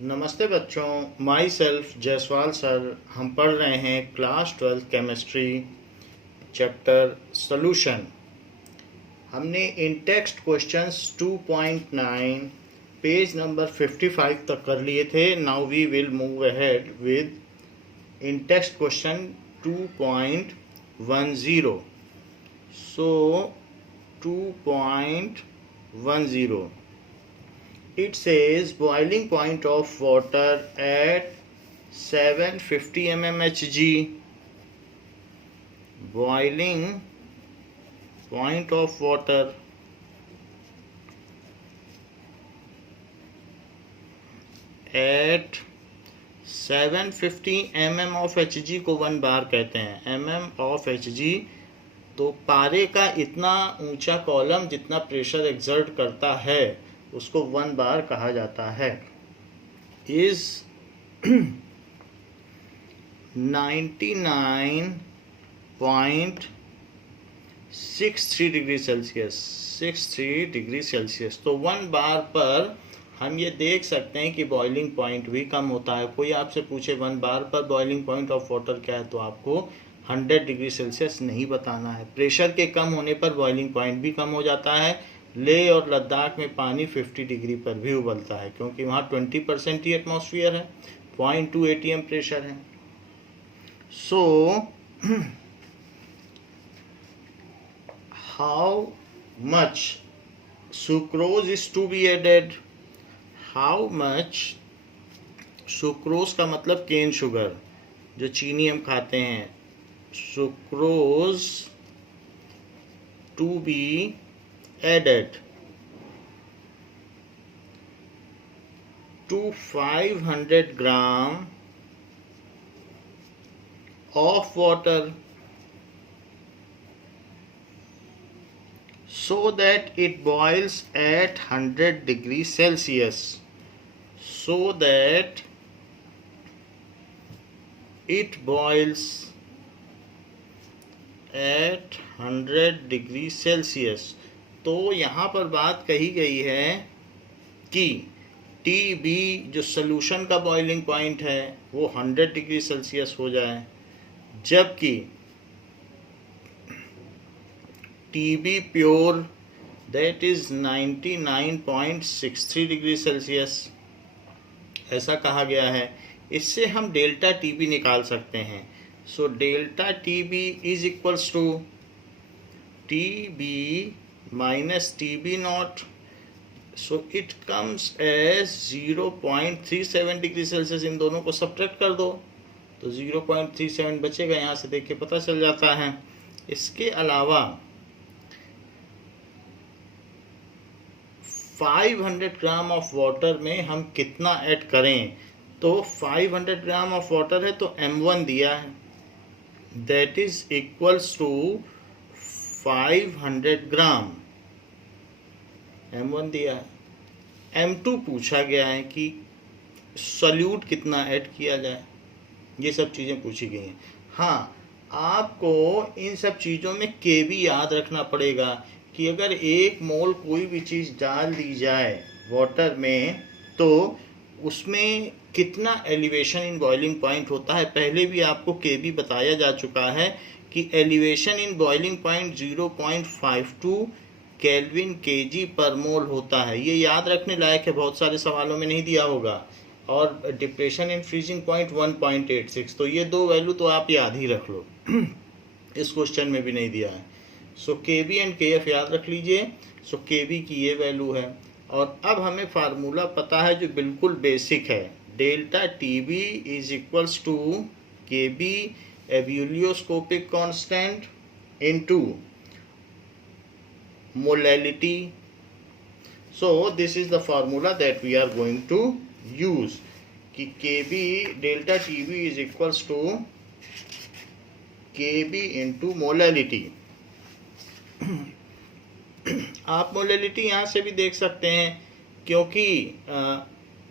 नमस्ते बच्चों, my self Jaiswal sir. हम पढ़ रहे हैं क्लास 12 केमिस्ट्री चैप्टर सॉल्यूशन। हमने in text questions 2.9 page number 55 तक कर लिए थे। Now we will move ahead with in text question 2.10। So 2.10, it says boiling point of water at 750 mmHg. Boiling point of water at 750 mm of Hg को 1 बार कहते हैं। mm of Hg तो पारे का इतना ऊंचा कॉलम जितना प्रेशर एक्सर्ट करता है उसको 1 बार कहा जाता है। Is 99.63 degree Celsius, 63 degree Celsius. तो 1 बार पर हम ये देख सकते हैं कि बॉइलिंग पॉइंट भी कम होता है। कोई आपसे पूछे 1 बार पर बॉइलिंग पॉइंट ऑफ वाटर क्या है तो आपको 100 डिग्री सेल्सियस नहीं बताना है। प्रेशर के कम होने पर बॉइलिंग पॉइंट भी कम हो जाता है। लेह और लद्दाख में पानी 50 डिग्री पर भी उबलता है क्योंकि वहाँ 20% ही एटमॉस्फेयर है, 0.2 ATM प्रेशर है। So how much sucrose is to be added? How much sucrose का मतलब केन शुगर, जो चीनी हम खाते हैं। Sucrose to be added to 500 gram of water so that it boils at 100 degrees Celsius. So that it boils at 100 degrees Celsius. तो यहाँ पर बात कही गई है कि TB जो सोल्यूशन का बॉइलिंग पॉइंट है वो 100 डिग्री सेल्सियस हो जाए, जबकि TB pure that is 99.63 degree Celsius, ऐसा कहा गया है। इससे हम डेल्टा TB निकाल सकते हैं। So delta TB is equals to TB minus TB naught, so it comes as 0.37 degree Celsius. इन दोनों को सब्ट्रैक्ट कर दो तो 0.37 बचेगा, यहाँ से देख के पता चल जाता है। इसके अलावा 500 ग्राम ऑफ वाटर में हम कितना ऐड करें? तो 500 ग्राम ऑफ वाटर है तो M1 दिया है, that is equals to 500 gram. M1 दिया है। M2 पूछा गया है कि सॉल्यूट कितना ऐड किया जाए, ये सब चीज़ें पूछी गई हैं। हाँ, आपको इन सब चीज़ों में KB याद रखना पड़ेगा कि अगर 1 मोल कोई भी चीज़ डाल दी जाए वाटर में तो उसमें कितना एलिवेशन इन बॉइलिंग पॉइंट होता है। पहले भी आपको KB बताया जा चुका है कि elevation in boiling point 0.52 kelvin KG पर मोल होता है। ये याद रखने लायक है, बहुत सारे सवालों में नहीं दिया होगा। और डिप्रेशन इन फ्रीजिंग पॉइंट 1.86, तो ये 2 वैल्यू तो आप याद ही रख लो। इस क्वेश्चन में भी नहीं दिया है। सो KB एंड KF याद रख लीजिए। सो KB की ये वैल्यू है। और अब हमें फार्मूला पता है जो बिल्कुल बेसिक है। Delta TB is equals to KB ebullioscopic constant into molality. So this is the formula that we are going to use कि KB delta TB is equals to KB into molality. आप molality यहाँ से भी देख सकते हैं क्योंकि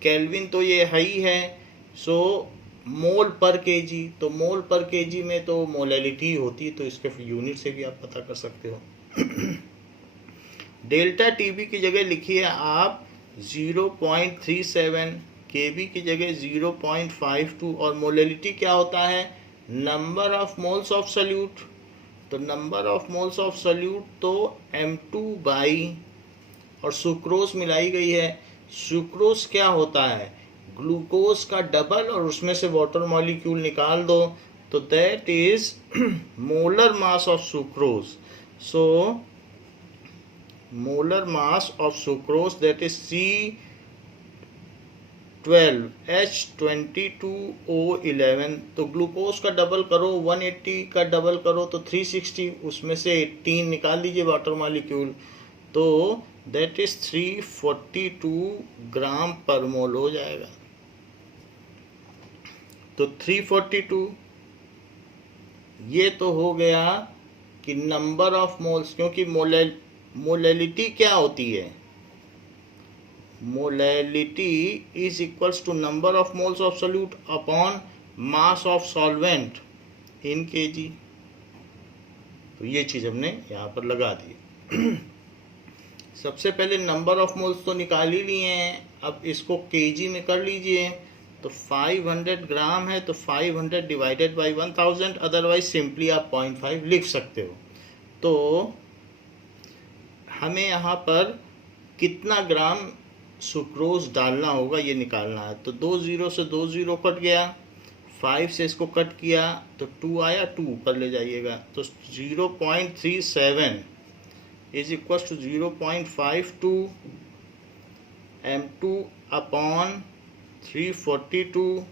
kelvin तो ये है ही है। सो मोल पर केजी, तो मोल पर केजी में तो मोलैलिटी होती है, तो इसके यूनिट से भी आप पता कर सकते हो। डेल्टा टीबी की जगह लिखिए आप 0.37 Kb की जगह 0.52 और मोलैलिटी क्या होता है, number of moles of solute. तो number of moles of solute तो M2 बाई, और सुक्रोज मिलाई गई है। सुक्रोज क्या होता है, ग्लूकोज का डबल और उसमें से वाटर मॉलिक्यूल निकाल दो, तो that is molar mass of sucrose. So molar mass of sucrose that is C12H22O11। तो ग्लूकोज का डबल करो, 180 का डबल करो तो 360, उसमें से 18 निकाल दीजिए वाटर मॉलिक्यूल, तो दैट इज 342 ग्राम पर मोल हो जाएगा। तो 342 ये तो हो गया कि नंबर ऑफ मोल्स, क्योंकि मोलैलिटी क्या होती है, molality is equals to number of moles of solute upon mass of solvent in KG. तो ये चीज हमने यहाँ पर लगा दी। सबसे पहले नंबर ऑफ मोल्स तो निकाल ही लिए हैं, अब इसको केजी में कर लीजिए। तो 500 ग्राम है तो 500 डिवाइडेड बाई 1000, अदरवाइज सिंपली आप 0.5 लिख सकते हो। तो हमें यहाँ पर कितना ग्राम सुक्रोज डालना होगा ये निकालना है। तो 2 0 से 2 0 कट गया, 5 से इसको कट किया तो 2 आया, 2 ऊपर ले जाइएगा, तो 0.37 is equal to 0.52 M2 upon 342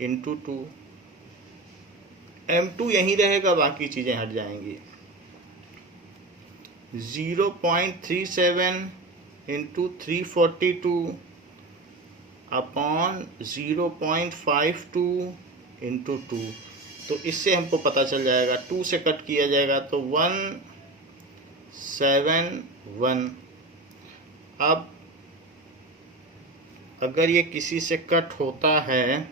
into 2। M2 यहीं रहेगा, बाकी चीज़ें हट जाएंगी। 0.37 इंटू 342 अपॉन 0.52 इंटू 2। तो इससे हमको पता चल जाएगा, 2 से कट किया जाएगा तो 171। अब अगर ये किसी से कट होता है,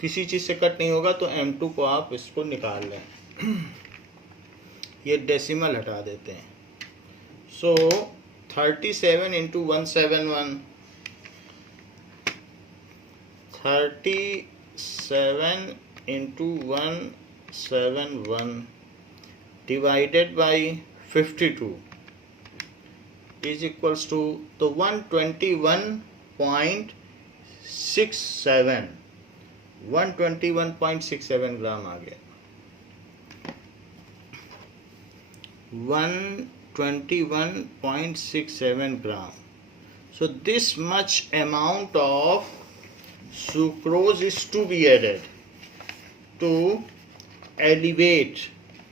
किसी चीज़ से कट नहीं होगा तो M2 को आप इसको निकाल लें। ये डेसिमल हटा देते हैं। So 37 into 171, 37 into 171 divided by 52 is equals to, तो 121.67 121.67 ग्राम आ गया। 121.67 ग्राम। So this much amount of sucrose is to be added to elevate,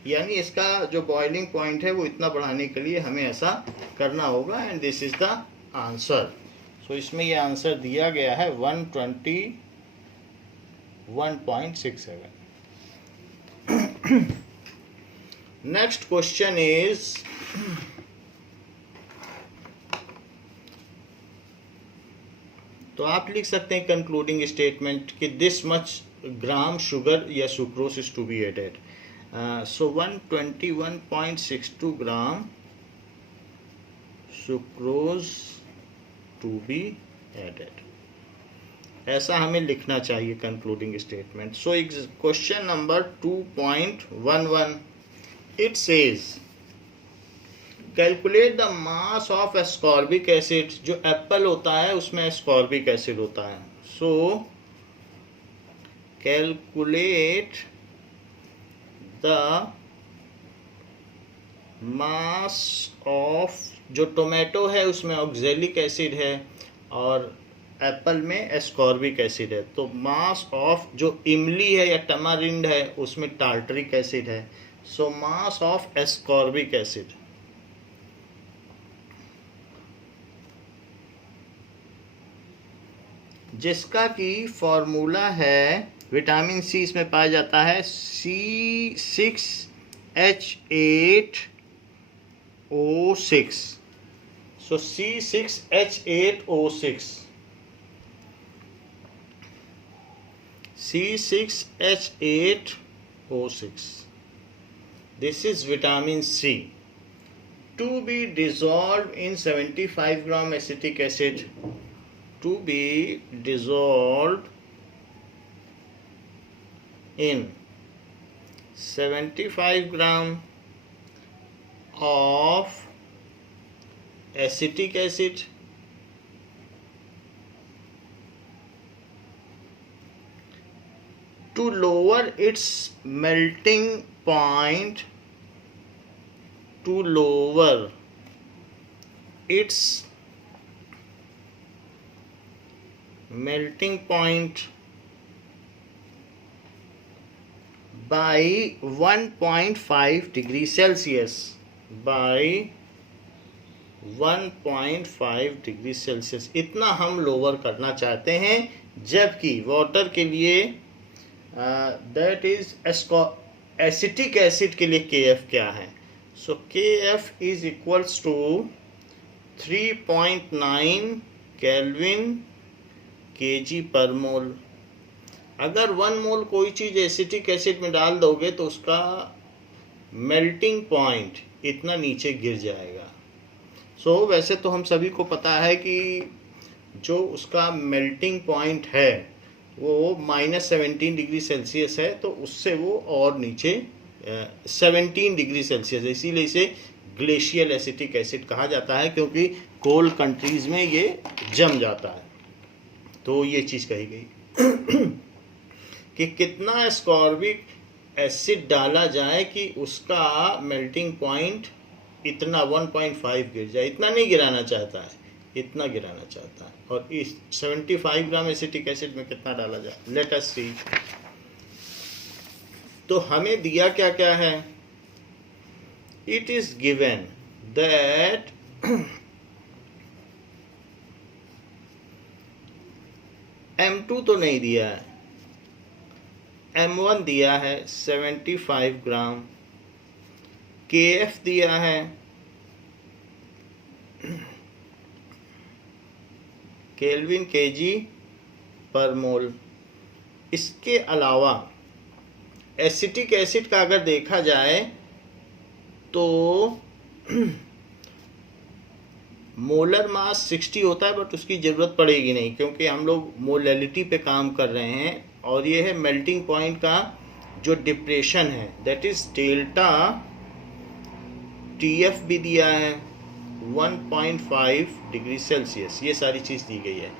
यानी इसका जो बॉइलिंग पॉइंट है वो इतना बढ़ाने के लिए हमें ऐसा करना होगा, and this is the answer. So इसमें ये आंसर दिया गया है 121.67। नेक्स्ट क्वेश्चन इज, तो आप लिख सकते हैं कंक्लूडिंग स्टेटमेंट कि दिस मच ग्राम शुगर या sucrose is to be added. So 121.62 gram sucrose to be added, ऐसा हमें लिखना चाहिए concluding statement. So question number 2.11 it says calculate the mass of ascorbic acid. जो एप्पल होता है उसमें एस्कॉर्बिक एसिड होता है। So calculate the mass of, जो टोमेटो है उसमें ऑक्जेलिक एसिड है और एप्पल में एस्कॉर्बिक एसिड है। तो मास ऑफ जो इमली है या टमारिंड है उसमें टार्टरिक एसिड है। So mass of ascorbic acid, जिसका कि फॉर्मूला है, विटामिन सी इसमें पाया जाता है C6H8O6। So C6H8O6, C6H8O6, this is vitamin C। to be dissolved in 75 gram acetic acid, to be dissolved in 75 gram of acetic acid to lower its melting point, to lower its melting point by 1.5 degree Celsius, by 1.5 degree Celsius, इतना हम lower करना चाहते हैं। जबकि water के लिए that is acetic acid के लिए KF क्या है? So KF is equals to 3.9 kelvin kg per मोल। अगर 1 मोल कोई चीज़ एसिटिक एसिड में डाल दोगे तो उसका मेल्टिंग पॉइंट इतना नीचे गिर जाएगा। वैसे तो हम सभी को पता है कि जो उसका मेल्टिंग पॉइंट है वो -17 डिग्री सेल्सियस है, तो उससे वो और नीचे 17 डिग्री सेल्सियस है। इसीलिए इसे ग्लेशियल एसिटिक एसिड कहा जाता है, क्योंकि कोल्ड कंट्रीज में ये जम जाता है। तो ये चीज़ कही गई कि कितना एस्कॉर्बिक एसिड डाला जाए कि उसका मेल्टिंग पॉइंट इतना 1.5 गिर जाए। इतना नहीं गिराना चाहता है, इतना गिराना चाहता है। और इस 75 ग्राम एसिटिक एसिड में कितना डाला जाए, लेट अस सी। तो हमें दिया क्या क्या है? It is given that M2 तो नहीं दिया है, M1 दिया है 75 ग्राम, KF दिया है केल्विन kg पर मोल। इसके अलावा एसिटिक एसिड का अगर देखा जाए तो मोलर मास 60 होता है, बट उसकी ज़रूरत पड़ेगी नहीं क्योंकि हम लोग मोलैलिटी पे काम कर रहे हैं। और ये है मेल्टिंग पॉइंट का जो डिप्रेशन है, दैट इज डेल्टा TF भी दिया है 1.5 डिग्री सेल्सियस, ये सारी चीज़ दी गई है।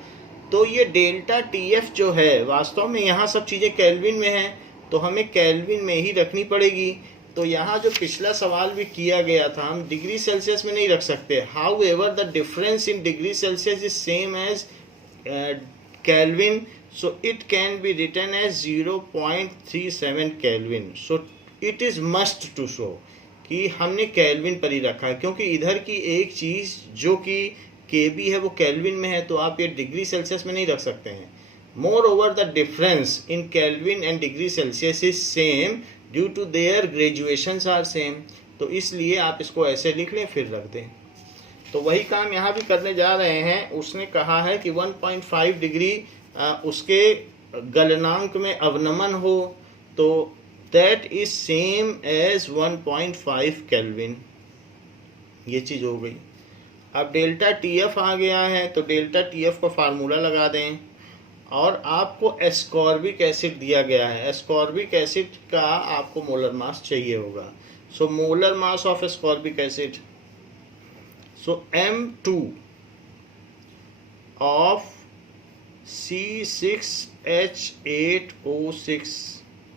तो ये डेल्टा TF जो है वास्तव में यहाँ सब चीज़ें केल्विन में हैं, तो हमें केल्विन में ही रखनी पड़ेगी। तो यहाँ जो पिछला सवाल भी किया गया था, हम डिग्री सेल्सियस में नहीं रख सकते। However the difference in degree Celsius is same as kelvin, so it can be written as 0.37 kelvin. So it is must to show कि हमने केल्विन पर ही रखा है, क्योंकि इधर की एक चीज़ जो कि KB है वो केल्विन में है, तो आप ये डिग्री सेल्सियस में नहीं रख सकते हैं। Moreover the difference in kelvin and degree Celsius is same due to their graduations are same. तो इसलिए आप इसको ऐसे लिख लें फिर रख दें। तो वही काम यहाँ भी करने जा रहे हैं। उसने कहा है कि 1.5 डिग्री उसके गलनांक में अवनमन हो, तो that is same as 1.5 kelvin. ये चीज़ हो गई। अब डेल्टा TF आ गया है, तो डेल्टा TF को फार्मूला लगा दें। और आपको एस्कॉर्बिक एसिड दिया गया है, एस्कॉर्बिक एसिड का आपको मोलर मास चाहिए होगा। So molar mass of ascorbic acid, so M2 of C6H8O6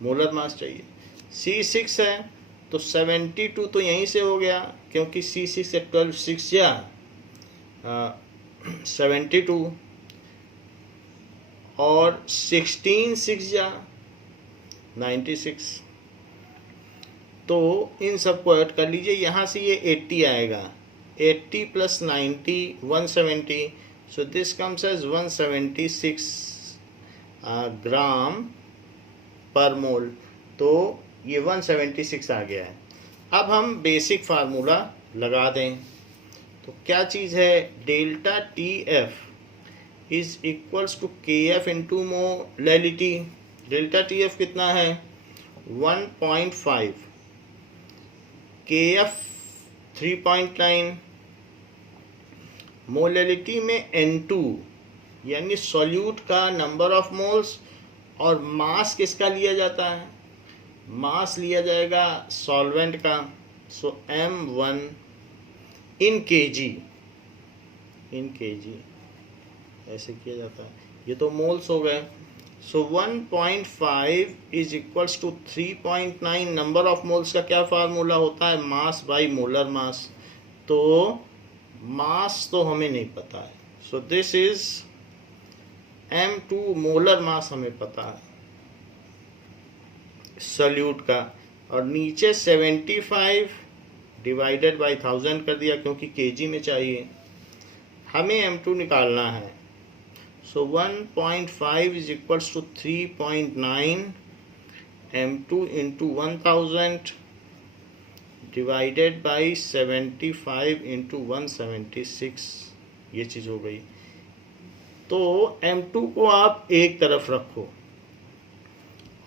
molar mass चाहिए। C6 है तो 72 तो यहीं से हो गया, क्योंकि C6 से 12 6 या 72 और 16 6 या 96। तो इन सबको ऐड कर लीजिए। यहाँ से ये 80 आएगा, 80 + 90 170। सो दिस कम्स एज 176 ग्राम पर मोल। तो ये 176 आ गया है। अब हम बेसिक फार्मूला लगा दें। तो क्या चीज़ है? Delta TF is equals to KF into molality. Delta TF कितना है? 1.5। KF 3.9। मोलैलिटी में N2 यानी सॉल्यूट का नंबर ऑफ मोल्स, और मास किसका लिया जाता है? मास लिया जाएगा सॉल्वेंट का। सो M1 इन केजी, इन केजी ऐसे किया जाता है। ये तो मोल्स हो गए। So 1.5 is equals to 3.9। Number of moles का क्या फार्मूला होता है? Mass by molar mass. तो मास तो हमें नहीं पता है, so this is M2। Molar mass हमें पता है सॉल्यूट का, और नीचे 75 डिवाइडेड बाई 1000 कर दिया क्योंकि केजी में चाहिए। हमें M2 निकालना है। So 1.5 is equals to 3.9 M2 into 1000 divided by 75 into 176। ये चीज़ हो गई। तो M2 को आप एक तरफ रखो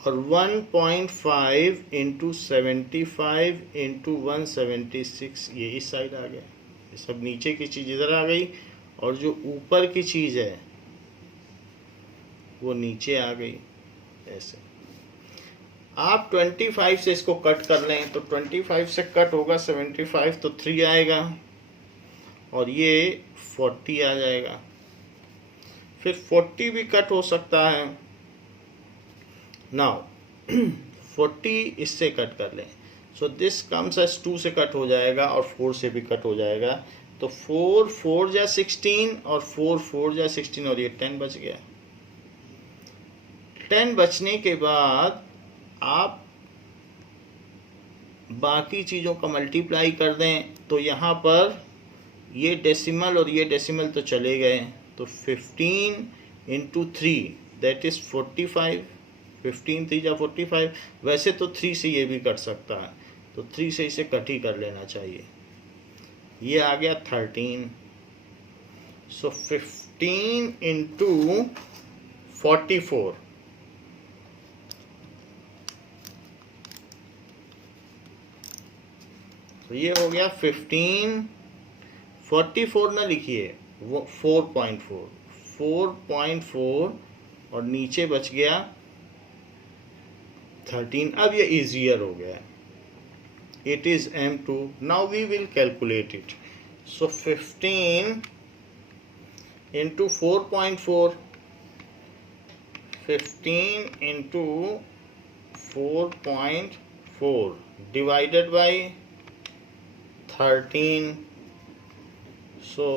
और 1.5 इंटू 75 इंटू 176 ये इस साइड आ गया। ये सब नीचे की चीज़ इधर आ गई, और जो ऊपर की चीज़ है वो नीचे आ गई। ऐसे आप 25 से इसको कट कर लें तो 25 से कट होगा 75 तो 3 आएगा, और ये 40 आ जाएगा। फिर 40 भी कट हो सकता है। नाउ 40 इससे कट कर लें, सो दिस कम्स एज 2 से कट हो जाएगा और 4 से भी कट हो जाएगा। तो 4 4 जा 16 और 4 4 जा 16 और ये 10 बच गया। 10 बचने के बाद आप बाकी चीज़ों का मल्टीप्लाई कर दें तो यहाँ पर ये डेसिमल और ये डेसिमल तो चले गए। तो 15 इंटू 3 दैट इज़ 45। 15 3 जा 45। वैसे तो 3 से ये भी कट सकता है, तो 3 से इसे कट ही कर लेना चाहिए। ये आ गया 13। सो 15 इंटू 44, तो ये हो गया 15। 44 ना लिखिए, वो 4.4 4.4 और नीचे बच गया 13। अब ये इजियर हो गया। It is M2। Now we will calculate it. So 15 into 4.4, 15 into 4.4 divided by 13। So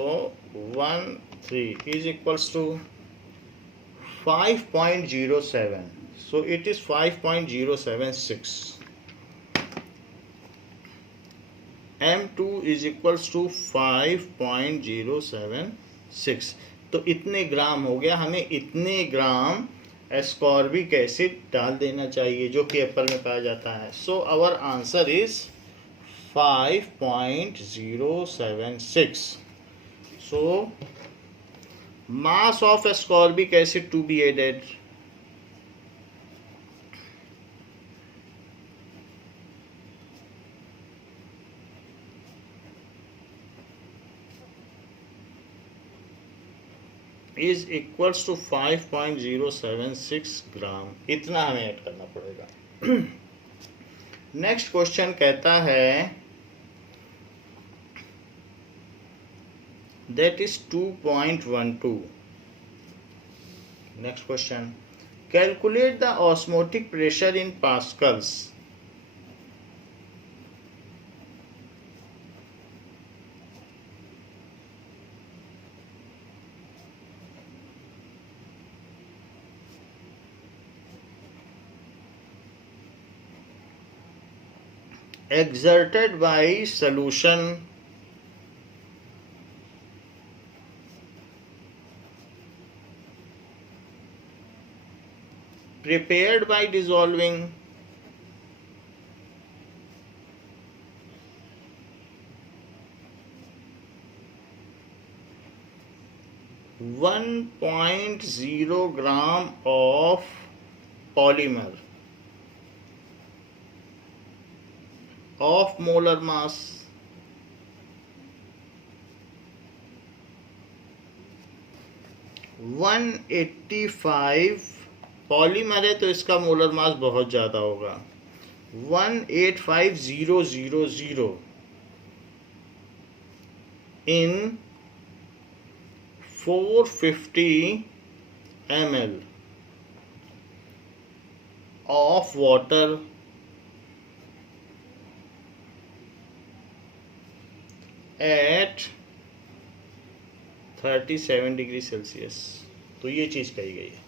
13 is equals to 5.07. So it is 5.076. M2 is equals to 5.076। तो इतने ग्राम हो गया। हमें इतने ग्राम एस्कॉर्बिक एसिड डाल देना चाहिए जो कि एप्पल में पाया जाता है। So our answer is 5.076। So mass of ascorbic acid to be added, is equals to 5.076 ग्राम। इतना हमें ऐड करना पड़ेगा। नेक्स्ट क्वेश्चन कहता है that is 2.12. Next question. Calculate the osmotic pressure in pascals. Exerted by solution prepared by dissolving 1.0 gram of polymer of molar mass 185 polymer है तो इसका molar mass बहुत ज़्यादा होगा, 185,000 in 450 ml of water at 37 degree Celsius. तो ये चीज़ कही गई है।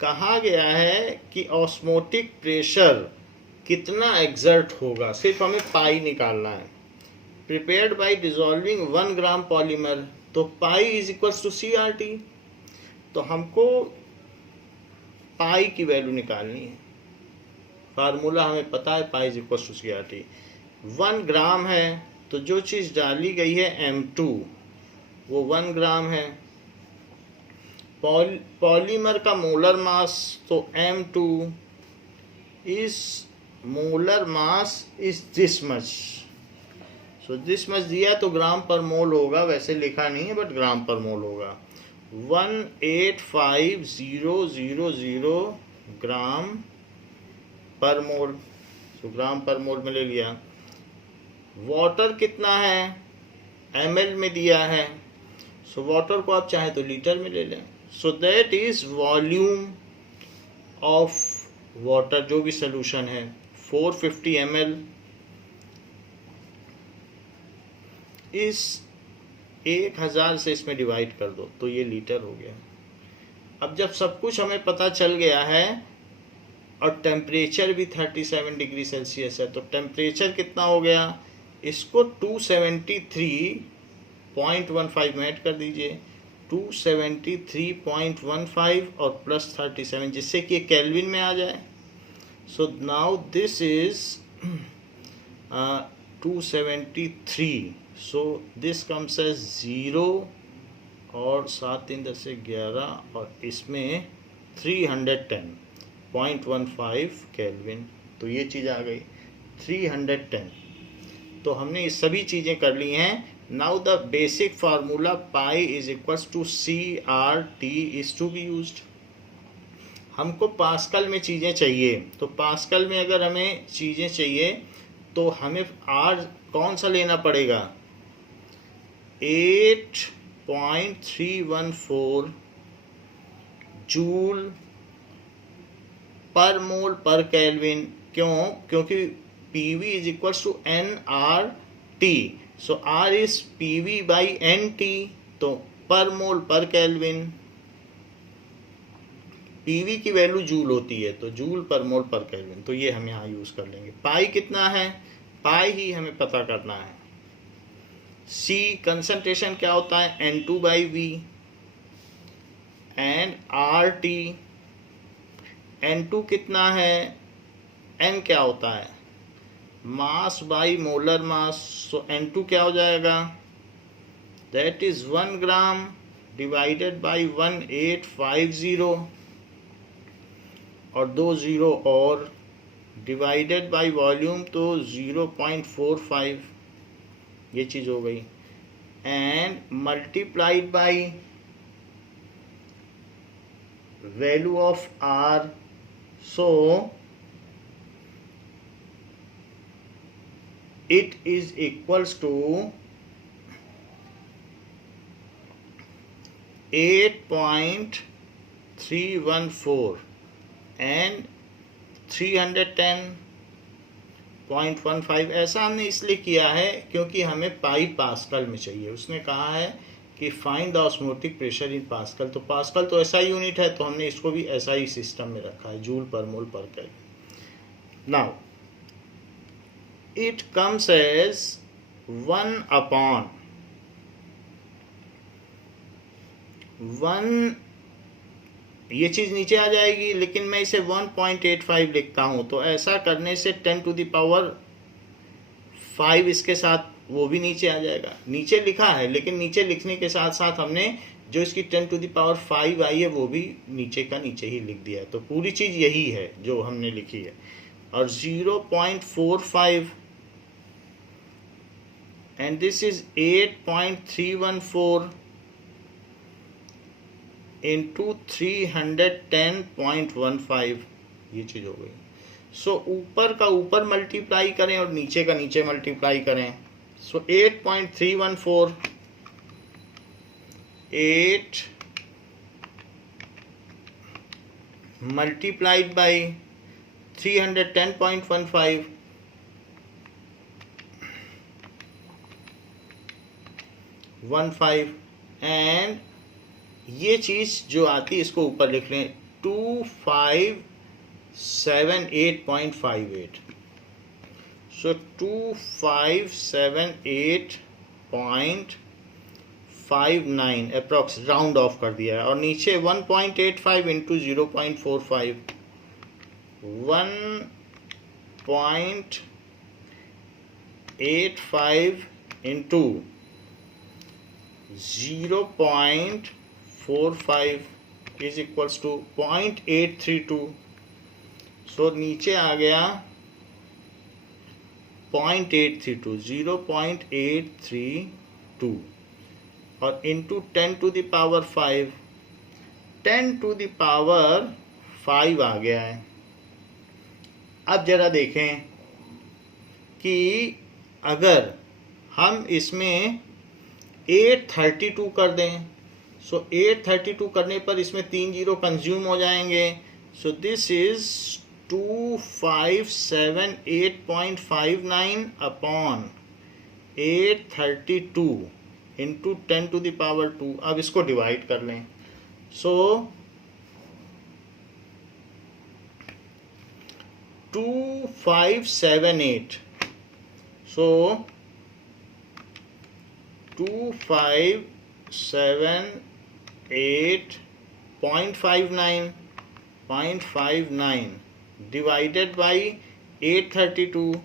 कहा गया है कि ऑस्मोटिक प्रेशर कितना एग्जर्ट होगा, सिर्फ हमें पाई निकालना है। Prepared by dissolving 1 gram polymer, तो pi is equals to CRT। तो हमको पाई की वैल्यू निकालनी है, फार्मूला हमें पता है, pi is equals to CRT। 1 gram है तो जो चीज़ डाली गई है M2 वो 1 ग्राम है। पॉलीमर का मोलर मास तो M2 इस molar mass is this much, so this much दिया तो ग्राम पर मोल होगा, वैसे लिखा नहीं है बट ग्राम पर मोल होगा। 185,000 ग्राम पर मोल, तो ग्राम पर मोल में ले लिया। वाटर कितना है, ml में दिया है, सो वाटर को आप चाहे तो लीटर में ले लें। So that is volume of water, जो भी सोल्यूशन है 450 ml। इस 1000 से इसमें डिवाइड कर दो तो ये लीटर हो गया। अब जब सब कुछ हमें पता चल गया है और टेम्परेचर भी 37 डिग्री सेल्सियस है, तो टेम्परेचर कितना हो गया, इसको 273.15 में ऐड कर दीजिए, 273.15 और प्लस 37, जिससे कि केल्विन में आ जाए। So now this is 273, so this comes as 0 और 7 3 10 से 11 और इसमें 310.15 केल्विन। तो ये चीज़ आ गई 310। तो हमने ये सभी चीज़ें कर ली हैं। Now the basic formula pi is equals to CRT is to be used. हमको पास्कल में चीज़ें चाहिए, तो पास्कल में अगर हमें चीज़ें चाहिए तो हमें R कौन सा लेना पड़ेगा, 8.314 joule per mole per kelvin. क्यों, क्योंकि PV is equals to nRT, so R is PV by NT, तो per mole per kelvin. PV की वैल्यू जूल होती है तो joule per mole per kelvin, तो ये हम यहाँ यूज कर लेंगे। पाई कितना है, पाई ही हमें पता करना है। C कंसंट्रेशन क्या होता है, N2/V एंड RT। N2 कितना है, N क्या होता है, mass by molar mass, so N2 क्या हो जाएगा, that is 1 gram divided by 1850 और 2 0 और डिवाइडेड बाई वॉल्यूम तो 0.45, ये चीज़ हो गई, and multiplied by value of R, so it is equals to 8.314 and 310.15। ऐसा हमने इसलिए किया है क्योंकि हमें पाई पास्कल में चाहिए। उसने कहा है कि find the osmotic pressure in pascal, तो पास्कल तो ऐसा यूनिट है तो हमने इसको भी ऐसा ही सिस्टम में रखा है, joule per mole per kelvin. Now it comes as 1/1, ये चीज़ नीचे आ जाएगी लेकिन मैं इसे 1.85 लिखता हूँ, तो ऐसा करने से 10⁵ इसके साथ वो भी नीचे आ जाएगा। नीचे लिखा है लेकिन नीचे लिखने के साथ साथ हमने जो इसकी 10⁵ आई है वो भी नीचे का नीचे ही लिख दिया है, तो पूरी चीज़ यही है जो हमने लिखी है। और 0.45 and this is 8.314 इंटू 310.15, ये चीज़ हो गई। सो ऊपर का ऊपर मल्टीप्लाई करें और नीचे का नीचे मल्टीप्लाई करें। सो 8.314, 8 multiplied by 310.15, एंड ये चीज़ जो आती है इसको ऊपर लिख लें 2578.58। सो 2578.59 अप्रॉक्स राउंड ऑफ कर दिया है, और नीचे 1.85 into 0.45, 1.85 into 0.45 is equals to 0.832। So नीचे आ गया 0.832, 0.832, और into 10 to the power 5, 10 to the power 5 आ गया है। अब जरा देखें कि अगर हम इसमें 832 कर दें, सो 832 करने पर इसमें 3 जीरो कंज्यूम हो जाएंगे। So this is 2578.59 upon 832 into 10 to the power 2। अब इसको डिवाइड कर लें। सो 2578, सो 2578.59 divided by 832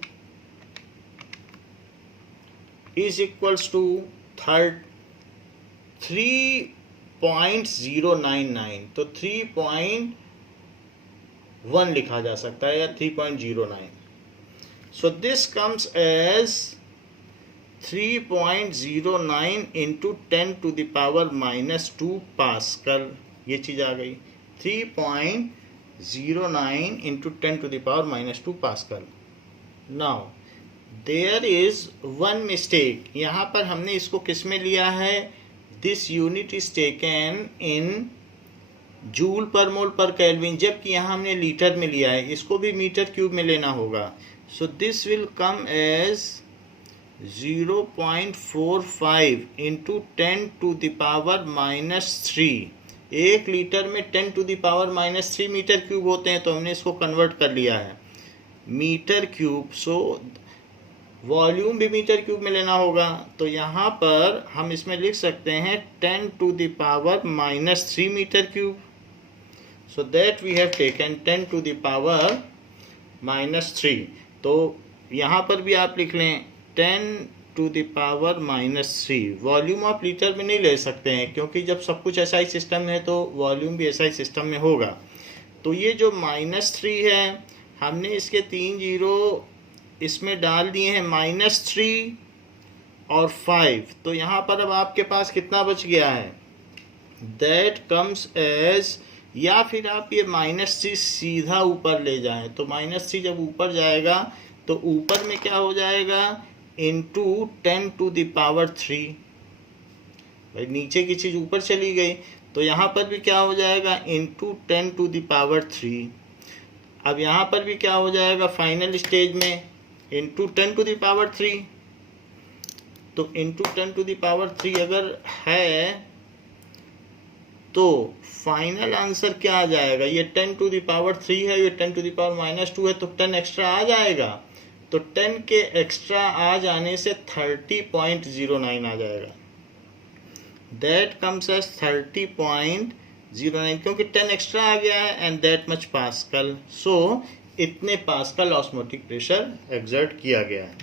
is equals to 3.099। तो 3.1 लिखा जा सकता है या 3.09। So this comes as 3.09 into 10 to the power -2 pascal. ये चीज़ आ गई 3.09 into 10 to the power -2 pascal. Now there is one mistake, यहाँ पर हमने इसको किस में लिया है? This unit is taken in joule per mole per kelvin, जबकि यहाँ हमने लीटर में लिया है। इसको भी मीटर क्यूब में लेना होगा। So this will come as 0.45 into 10 to the power -3। 1 litre में 10 to the power -3 metre cube होते हैं, तो हमने इसको कन्वर्ट कर लिया है मीटर क्यूब। सो वॉल्यूम भी मीटर क्यूब में लेना होगा। तो यहाँ पर हम इसमें लिख सकते हैं 10 to the power -3 metre cube. So that we have taken 10 to the power -3। तो यहाँ पर भी आप लिख लें 10 टू द पावर -3। वॉल्यूम आप लीटर में नहीं ले सकते हैं, क्योंकि जब सब कुछ SI सिस्टम है तो वॉल्यूम भी SI सिस्टम में होगा। तो ये जो -3 है, हमने इसके 3 जीरो इसमें डाल दिए हैं -3 और 5। तो यहाँ पर अब आपके पास कितना बच गया है? दैट कम्स एज, या फिर आप ये -3 सीधा ऊपर ले जाएं, तो -3 जब ऊपर जाएगा तो ऊपर में क्या हो जाएगा? Into 10 to the power 3। भाई नीचे की चीज़ ऊपर चली गई, तो यहाँ पर भी क्या हो जाएगा? Into 10 to the power 3। अब यहाँ पर भी क्या हो जाएगा फाइनल स्टेज में? Into 10 to the power 3। तो इंटू 10 टू द पावर 3 अगर है तो फाइनल आंसर क्या आ जाएगा? ये 10 टू द पावर 3 है, ये 10 टू द पावर -2 है, तो 10 एक्स्ट्रा आ जाएगा। तो 10 के एक्स्ट्रा आ जाने से 30.09 आ जाएगा। दैट कम्स एज 30.09, क्योंकि 10 एक्स्ट्रा आ गया है, एंड दैट मच पास्कल। सो इतने पास्कल ऑस्मोटिक प्रेशर एक्सर्ट किया गया है।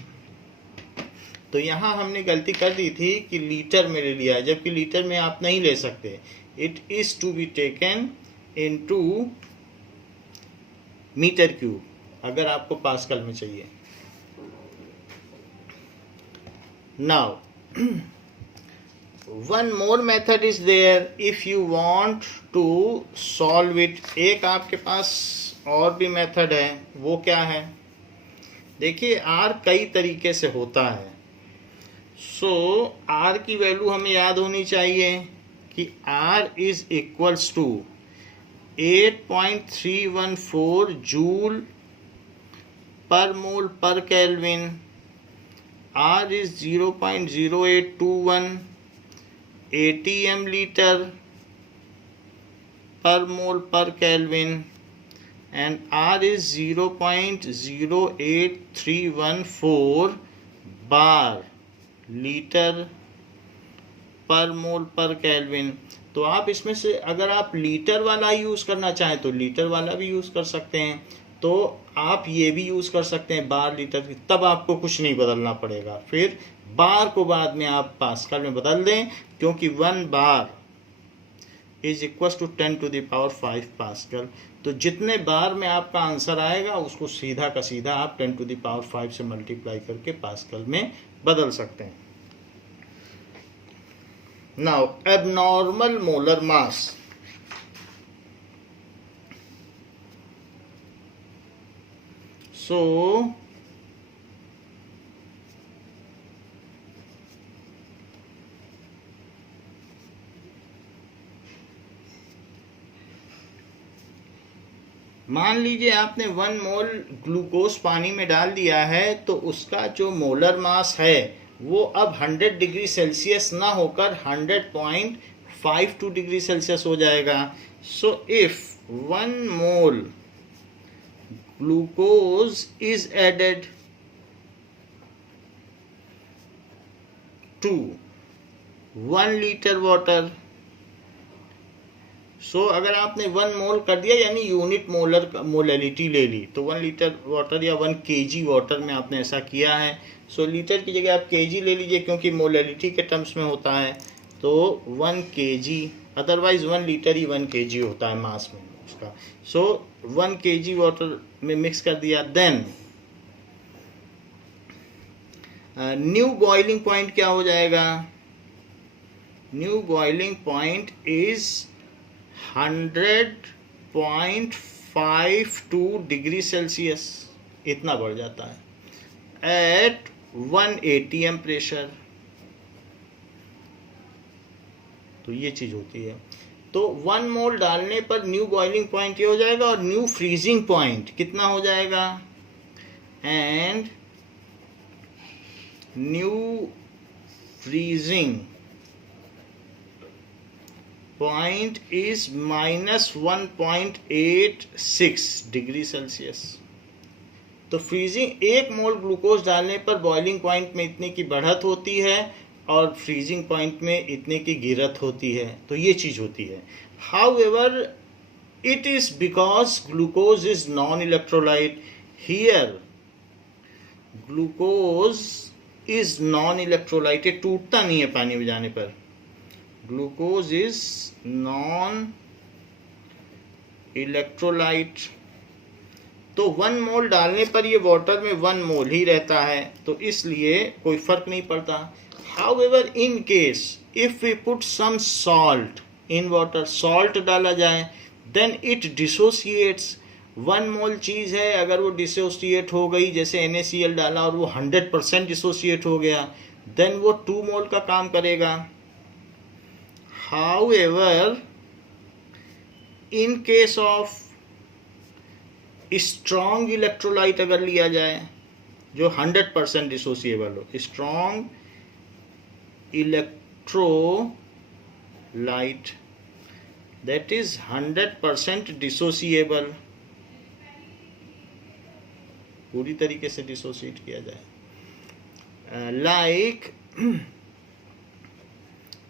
तो यहाँ हमने गलती कर दी थी कि लीटर में ले लिया है, जबकि लीटर में आप नहीं ले सकते। It is to be taken into metre cube अगर आपको पास्कल में चाहिए। Now one more method is there if you want to solve it. एक आपके पास और भी मेथड है, वो क्या है? देखिए आर कई तरीके से होता है। सो आर की वैल्यू हमें याद होनी चाहिए कि R is equals to 8.314 joule per mole per kelvin. R is 0.0821 ATM liter per mole per Kelvin, and R is 0.08314 bar liter पर मोल पर केल्विन। तो आप इसमें से अगर आप लीटर वाला यूज़ करना चाहें तो लीटर वाला भी यूज़ कर सकते हैं, तो आप ये भी यूज़ कर सकते हैं बार लीटर की, तब आपको कुछ नहीं बदलना पड़ेगा। फिर बार को बाद में आप पास्कल में बदल दें, क्योंकि 1 bar is equal to 10⁵ pascal. तो जितने बार में आपका आंसर आएगा उसको सीधा का सीधा आप 10⁵ से मल्टीप्लाई करके पास्कल में बदल सकते हैं। Now, abnormal molar mass. So, मान लीजिए आपने 1 मोल ग्लूकोज पानी में डाल दिया है, तो उसका जो मोलर मास है वो अब 100 डिग्री सेल्सियस ना होकर 100.52 डिग्री सेल्सियस हो जाएगा। So if 1 mole glucose is added to 1 litre water, so अगर आपने 1 मोल कर दिया यानी यूनिट मोलैलिटी ले ली, तो 1 लीटर वाटर या 1 केजी वाटर में आपने ऐसा किया है। सो लीटर की जगह आप केजी ले लीजिए, क्योंकि मोलैलिटी के टर्म्स में होता है। तो 1 केजी, अदरवाइज 1 लीटर ही 1 केजी होता है मास में उसका। सो 1 केजी वाटर में मिक्स कर दिया, देन न्यू बॉइलिंग पॉइंट क्या हो जाएगा? New boiling point is 100.52 degree Celsius, इतना बढ़ जाता है एट 1 ATM प्रेशर। तो ये चीज होती है। तो 1 मोल डालने पर न्यू बॉइलिंग पॉइंट ये हो जाएगा, और न्यू फ्रीजिंग पॉइंट कितना हो जाएगा? And new freezing point is -1.86 degree Celsius. तो फ्रीजिंग 1 मोल ग्लूकोज डालने पर बॉइलिंग पॉइंट में इतने की बढ़त होती है और फ्रीजिंग पॉइंट में इतने की गिरत होती है। तो ये चीज होती है। However it is because glucose is non electrolyte. Here glucose is non electrolyte, ये टूटता नहीं है पानी में जाने पर। ग्लूकोज इज नॉन इलेक्ट्रोलाइट, तो 1 मोल डालने पर ये वाटर में 1 मोल ही रहता है, तो इसलिए कोई फर्क नहीं पड़ता। However in case if we put some salt in water, salt डाला जाए, देन इट डिसोसिएट्स। 1 मोल चीज है, अगर वो डिसोसिएट हो गई, जैसे NaCl डाला और वो 100% डिसोसिएट हो गया, देन वो 2 मोल का काम करेगा। However, in case of strong electrolyte अगर लिया जाए जो 100% डिसोसिएबल हो, स्ट्रॉन्ग इलेक्ट्रोलाइट दैट इज 100% डिसोसिएबल, पूरी तरीके से डिसोसिएट किया जाए, like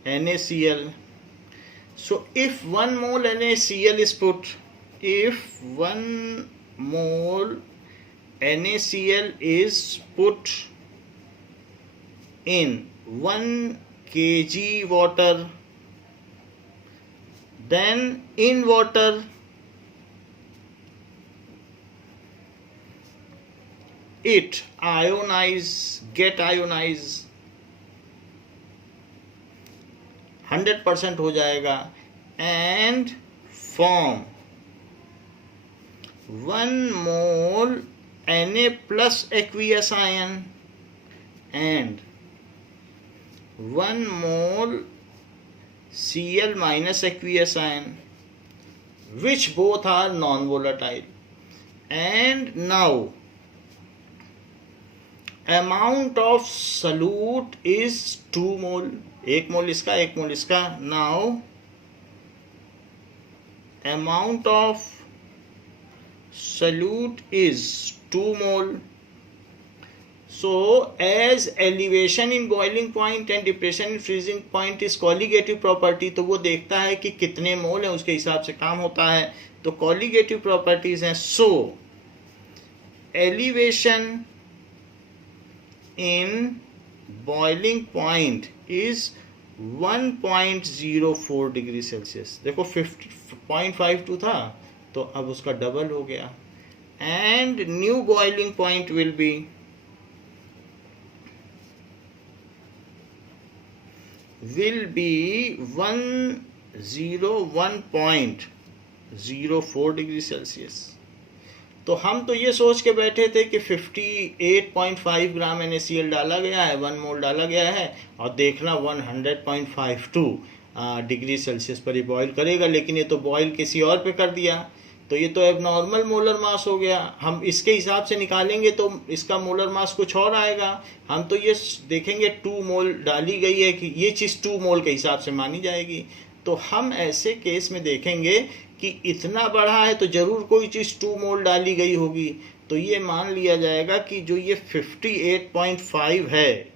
NaCl. So if 1 mole NaCl is put, if 1 mole NaCl is put in 1 kg water, then in water it get ionized, 100% हो जाएगा and form 1 mole Na plus aqueous ion and 1 mole Cl minus aqueous ion, which both are non-volatile. And now amount of solute is 2 mole. 1 मोल इसका 1 मोल इसका. Now amount of solute is 2 mole. So as elevation in boiling point and depression in freezing point is colligative property, तो वो देखता है कि कितने मोल हैं उसके हिसाब से काम होता है. तो colligative properties हैं. So elevation in boiling point is 1.04 degree Celsius. देखो 50.52 था तो अब उसका डबल हो गया. And new boiling point will be 101.04 degree Celsius. तो हम तो ये सोच के बैठे थे कि 58.5 ग्राम NaCl डाला गया है, 1 मोल डाला गया है और देखना 100.52 डिग्री सेल्सियस पर ये बॉईल करेगा. लेकिन ये तो बॉईल किसी और पे कर दिया, तो ये तो एबनॉर्मल मोलर मास हो गया. हम इसके हिसाब से निकालेंगे तो इसका मोलर मास कुछ और आएगा. हम तो ये देखेंगे 2 मोल डाली गई है कि ये चीज़ 2 मोल के हिसाब से मानी जाएगी. तो हम ऐसे केस में देखेंगे कि इतना बढ़ा है तो ज़रूर कोई चीज़ 2 मोल डाली गई होगी. तो ये मान लिया जाएगा कि जो ये 58.5 है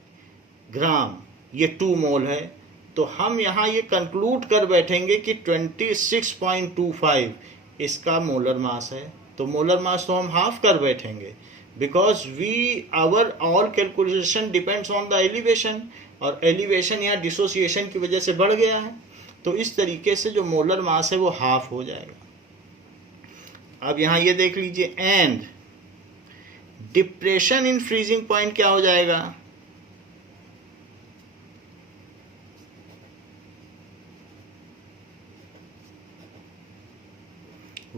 ग्राम ये 2 मोल है. तो हम यहाँ ये कंक्लूड कर बैठेंगे कि 26.25 इसका मोलर मास है. तो मोलर मास तो हम हाफ कर बैठेंगे because our all calculation depends on the elevation, और एलिवेशन यहाँ डिसोसिएशन की वजह से बढ़ गया है. तो इस तरीके से जो मोलर मास है वो हाफ हो जाएगा. अब यहाँ ये देख लीजिए. And depression in freezing point क्या हो जाएगा?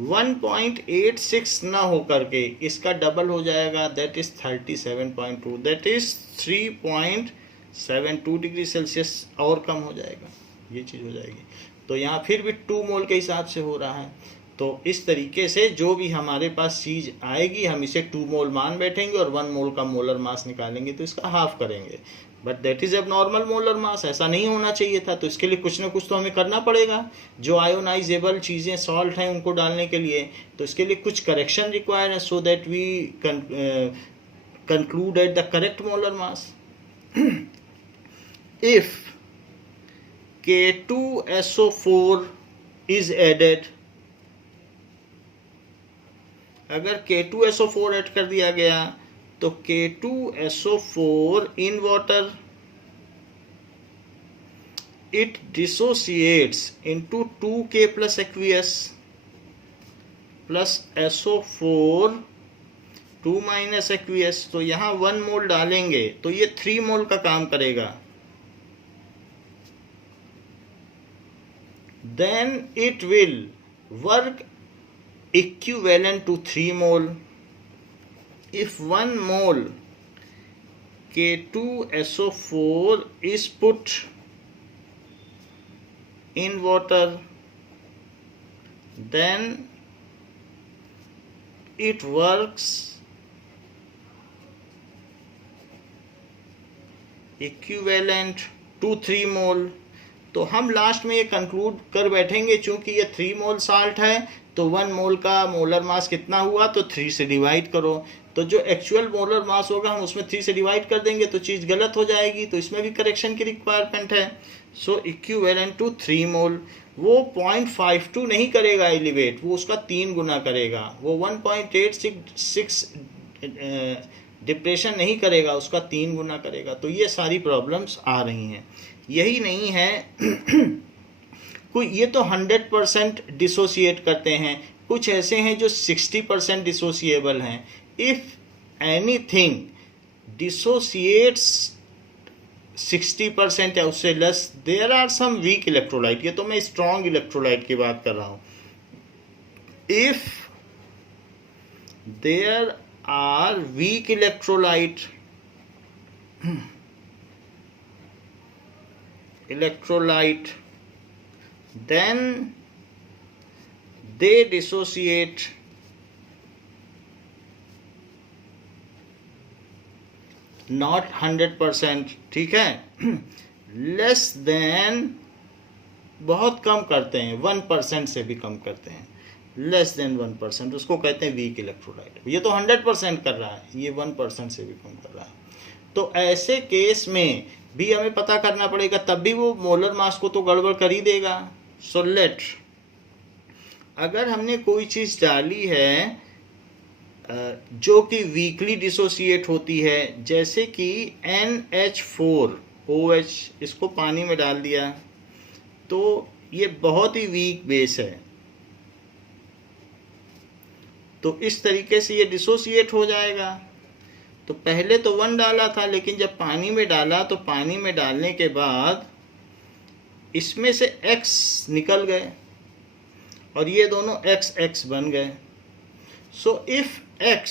1.86 ना हो करके इसका डबल हो जाएगा, that is 37.2, that is 3.72 degree Celsius और कम हो जाएगा. ये चीज़ हो जाएगी. तो यहाँ फिर भी 2 मोल के हिसाब से हो रहा है. तो इस तरीके से जो भी हमारे पास चीज़ आएगी हम इसे 2 मोल मान बैठेंगे और 1 मोल का मोलर मास निकालेंगे तो इसका हाफ करेंगे. But that is abnormal molar mass. ऐसा नहीं होना चाहिए था. तो इसके लिए कुछ ना कुछ तो हमें करना पड़ेगा. जो आयोनाइजेबल चीज़ें सॉल्ट हैं उनको डालने के लिए तो इसके लिए कुछ करेक्शन रिक्वायर है so that we conclude at the correct molar mass. If K2SO4 is added, अगर K2SO4 ऐड कर दिया गया तो K2SO4 in water it dissociates into 2K plus aqueous plus SO4 2 minus aqueous. तो यहाँ 1 मोल डालेंगे तो ये 3 मोल का काम करेगा. Then it will work equivalent to 3 mole. If 1 mole K2SO4 is put in water, then it works equivalent to 3 mole. तो हम लास्ट में ये कंक्लूड कर बैठेंगे चूंकि ये 3 मोल साल्ट है तो 1 मोल का मोलर मास कितना हुआ तो 3 से डिवाइड करो. तो जो एक्चुअल मोलर मास होगा हम उसमें 3 से डिवाइड कर देंगे तो चीज़ गलत हो जाएगी. तो इसमें भी करेक्शन की रिक्वायरमेंट है. सो इक्विवेलेंट टू 3 मोल. वो 0.52 नहीं करेगा एलिवेट, वो उसका 3 गुना करेगा. वो 1.86 डिप्रेशन नहीं करेगा, उसका 3 गुना करेगा. तो ये सारी प्रॉब्लम्स आ रही हैं. यही नहीं है कोई ये तो 100% डिसोसिएट करते हैं, कुछ ऐसे हैं जो 60% डिसोसिएबल हैं. इफ़ एनीथिंग डिसोसिएट्स 60% या उससे less, there are some weak electrolyte. ये तो मैं स्ट्रॉन्ग इलेक्ट्रोलाइट की बात कर रहा हूँ। If there are weak electrolyte then they dissociate not 100%, ठीक है, लेस देन, बहुत कम करते हैं, 1% से भी कम करते हैं, लेस देन 1%, उसको कहते हैं वीक इलेक्ट्रोलाइट। ये तो 100% कर रहा है, ये 1% से भी कम कर रहा है। तो ऐसे केस में भी हमें पता करना पड़ेगा, तब भी वो मोलर मास को तो गड़बड़ कर ही देगा। सो लेट, अगर हमने कोई चीज़ डाली है जो कि वीकली डिसोसिएट होती है, जैसे कि NH4OH, इसको पानी में डाल दिया, तो ये बहुत ही वीक बेस है, तो इस तरीके से ये डिसोसिएट हो जाएगा। तो पहले तो 1 डाला था, लेकिन जब पानी में डाला तो पानी में डालने के बाद इसमें से X निकल गए और ये दोनों XX बन गए। सो इफ X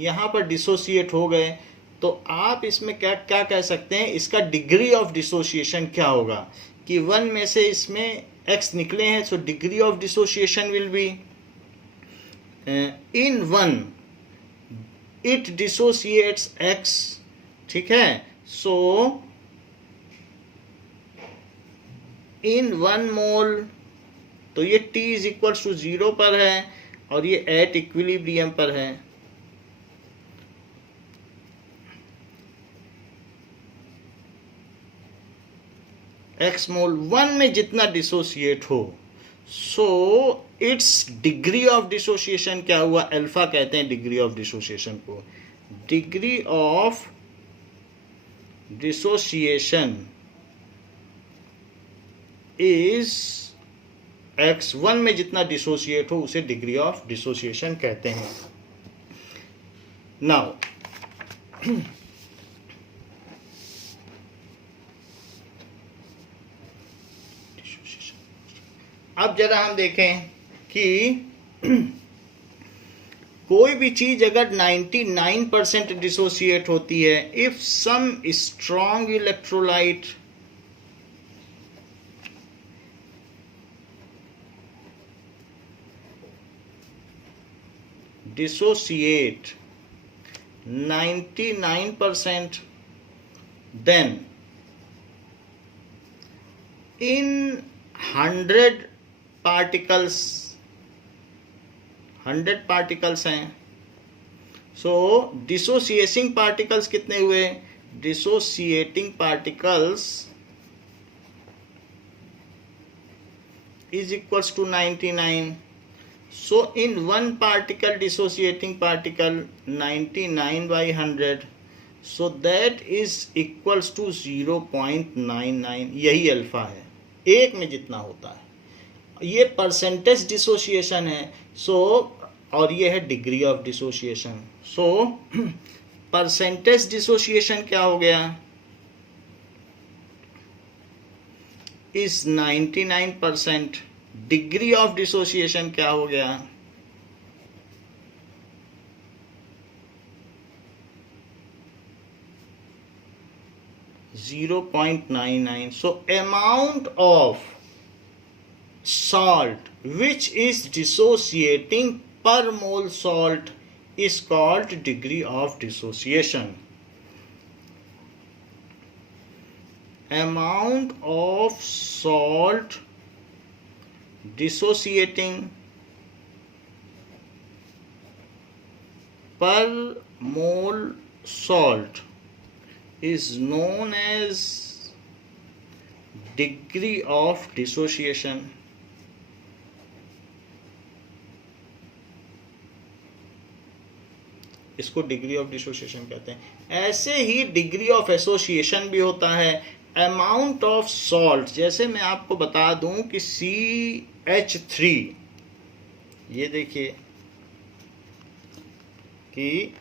यहाँ पर डिसोसिएट हो गए, तो आप इसमें क्या क्या कह सकते हैं, इसका डिग्री ऑफ डिसोसिएशन क्या होगा कि 1 में से इसमें X निकले हैं, so degree of dissociation will be in 1 it dissociates X, ठीक है। सो इन 1 मोल, तो ये T इज इक्वल टू 0 पर है और ये एट इक्विलिब्रियम पर है। X मोल 1 में जितना डिसोसिएट हो, so it's degree of dissociation क्या हुआ, अल्फा कहते हैं डिग्री ऑफ डिसोसिएशन को। Degree of dissociation is X, 1 में जितना डिसोसिएट हो उसे डिग्री ऑफ डिसोसिएशन कहते हैं। नाउ अब जरा हम देखें कि कोई भी चीज अगर 99% डिसोसिएट होती है, if some strong electrolyte dissociate 99%, then in 100 particles हैं, so dissociating particles कितने हुए, dissociating particles is equals to 99. So in 1 particle dissociating particle 99 by 100, so that is equals to 0.99, यही अल्फा है, 1 में जितना होता है। ये परसेंटेज डिसोसिएशन है, सो और ये है degree of dissociation. So percentage dissociation क्या हो गया, इज 99%, डिग्री ऑफ डिसोसिएशन क्या हो गया, 0.99. So amount of salt which is dissociating per mole salt is called degree of dissociation. Amount of salt dissociating per mole salt is known as degree of dissociation. इसको degree of dissociation कहते हैं। ऐसे ही degree of association भी होता है। Amount of salt, जैसे मैं आपको बता दूं कि CH3, ये देखिए कि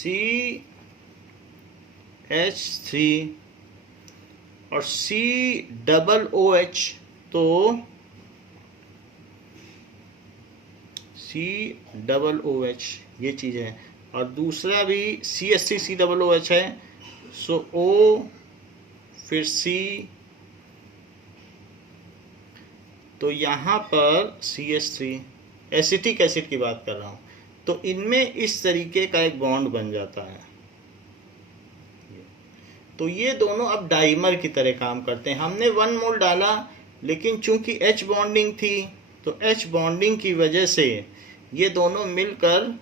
CH3 और COOH, तो COOH ये चीज़ है, और दूसरा भी CH3 COOH है, सो O फिर C, तो यहाँ पर CH3 एसिटिक एसिड की बात कर रहा हूँ, तो इनमें इस तरीके का एक बॉन्ड बन जाता है। तो ये दोनों अब डाइमर की तरह काम करते हैं। हमने 1 मोल डाला, लेकिन चूंकि H बॉन्डिंग थी, तो H बॉन्डिंग की वजह से ये दोनों मिलकर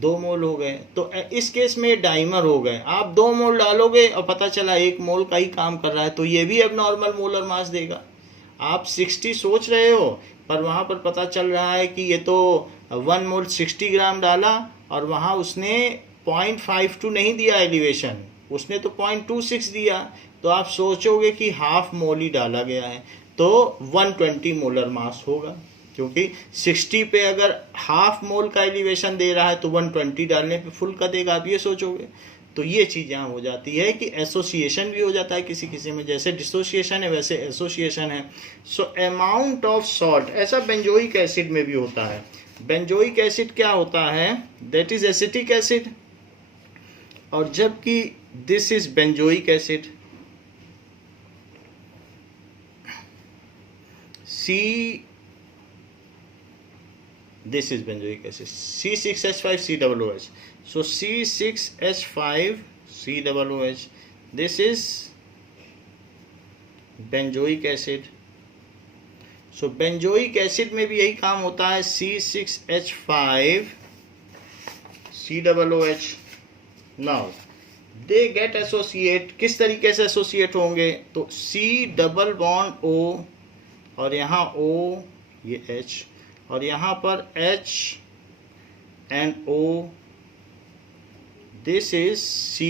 2 मोल हो गए। तो इस केस में डाइमर हो गए। आप 2 मोल डालोगे और पता चला 1 मोल का ही काम कर रहा है, तो ये भी अब नॉर्मल मोलर मास देगा। आप 60 सोच रहे हो, पर वहाँ पर पता चल रहा है कि ये तो 1 मोल 60 ग्राम डाला, और वहाँ उसने 0.52 नहीं दिया एलिवेशन, उसने तो 0.26 दिया। तो आप सोचोगे कि हाफ मोल ही डाला गया है, तो 120 मोलर मास होगा, क्योंकि 60 पे अगर हाफ मोल का एलिवेशन दे रहा है तो 120 डालने पे फुल का देगा, आप ये सोचोगे। तो ये चीज़ यहाँ हो जाती है कि एसोसिएशन भी हो जाता है किसी किसी में, जैसे डिसोसिएशन है वैसे एसोसिएशन है। सो अमाउंट ऑफ सॉल्ट, ऐसा बेंजोइक एसिड में भी होता है। बेंजोइक एसिड क्या होता है, दैट इज एसिटिक एसिड, और जबकि this is benzoic acid, this is benzoic acid, C6H5COOH. So C6H5COOH, this is benzoic acid. So benzoic acid में भी यही काम होता है, C6H5COOH. Now they get associate, किस तरीके से एसोसिएट होंगे, तो C डबल बॉन्ड O, और यहाँ O ये H, और यहाँ पर H and O, this is C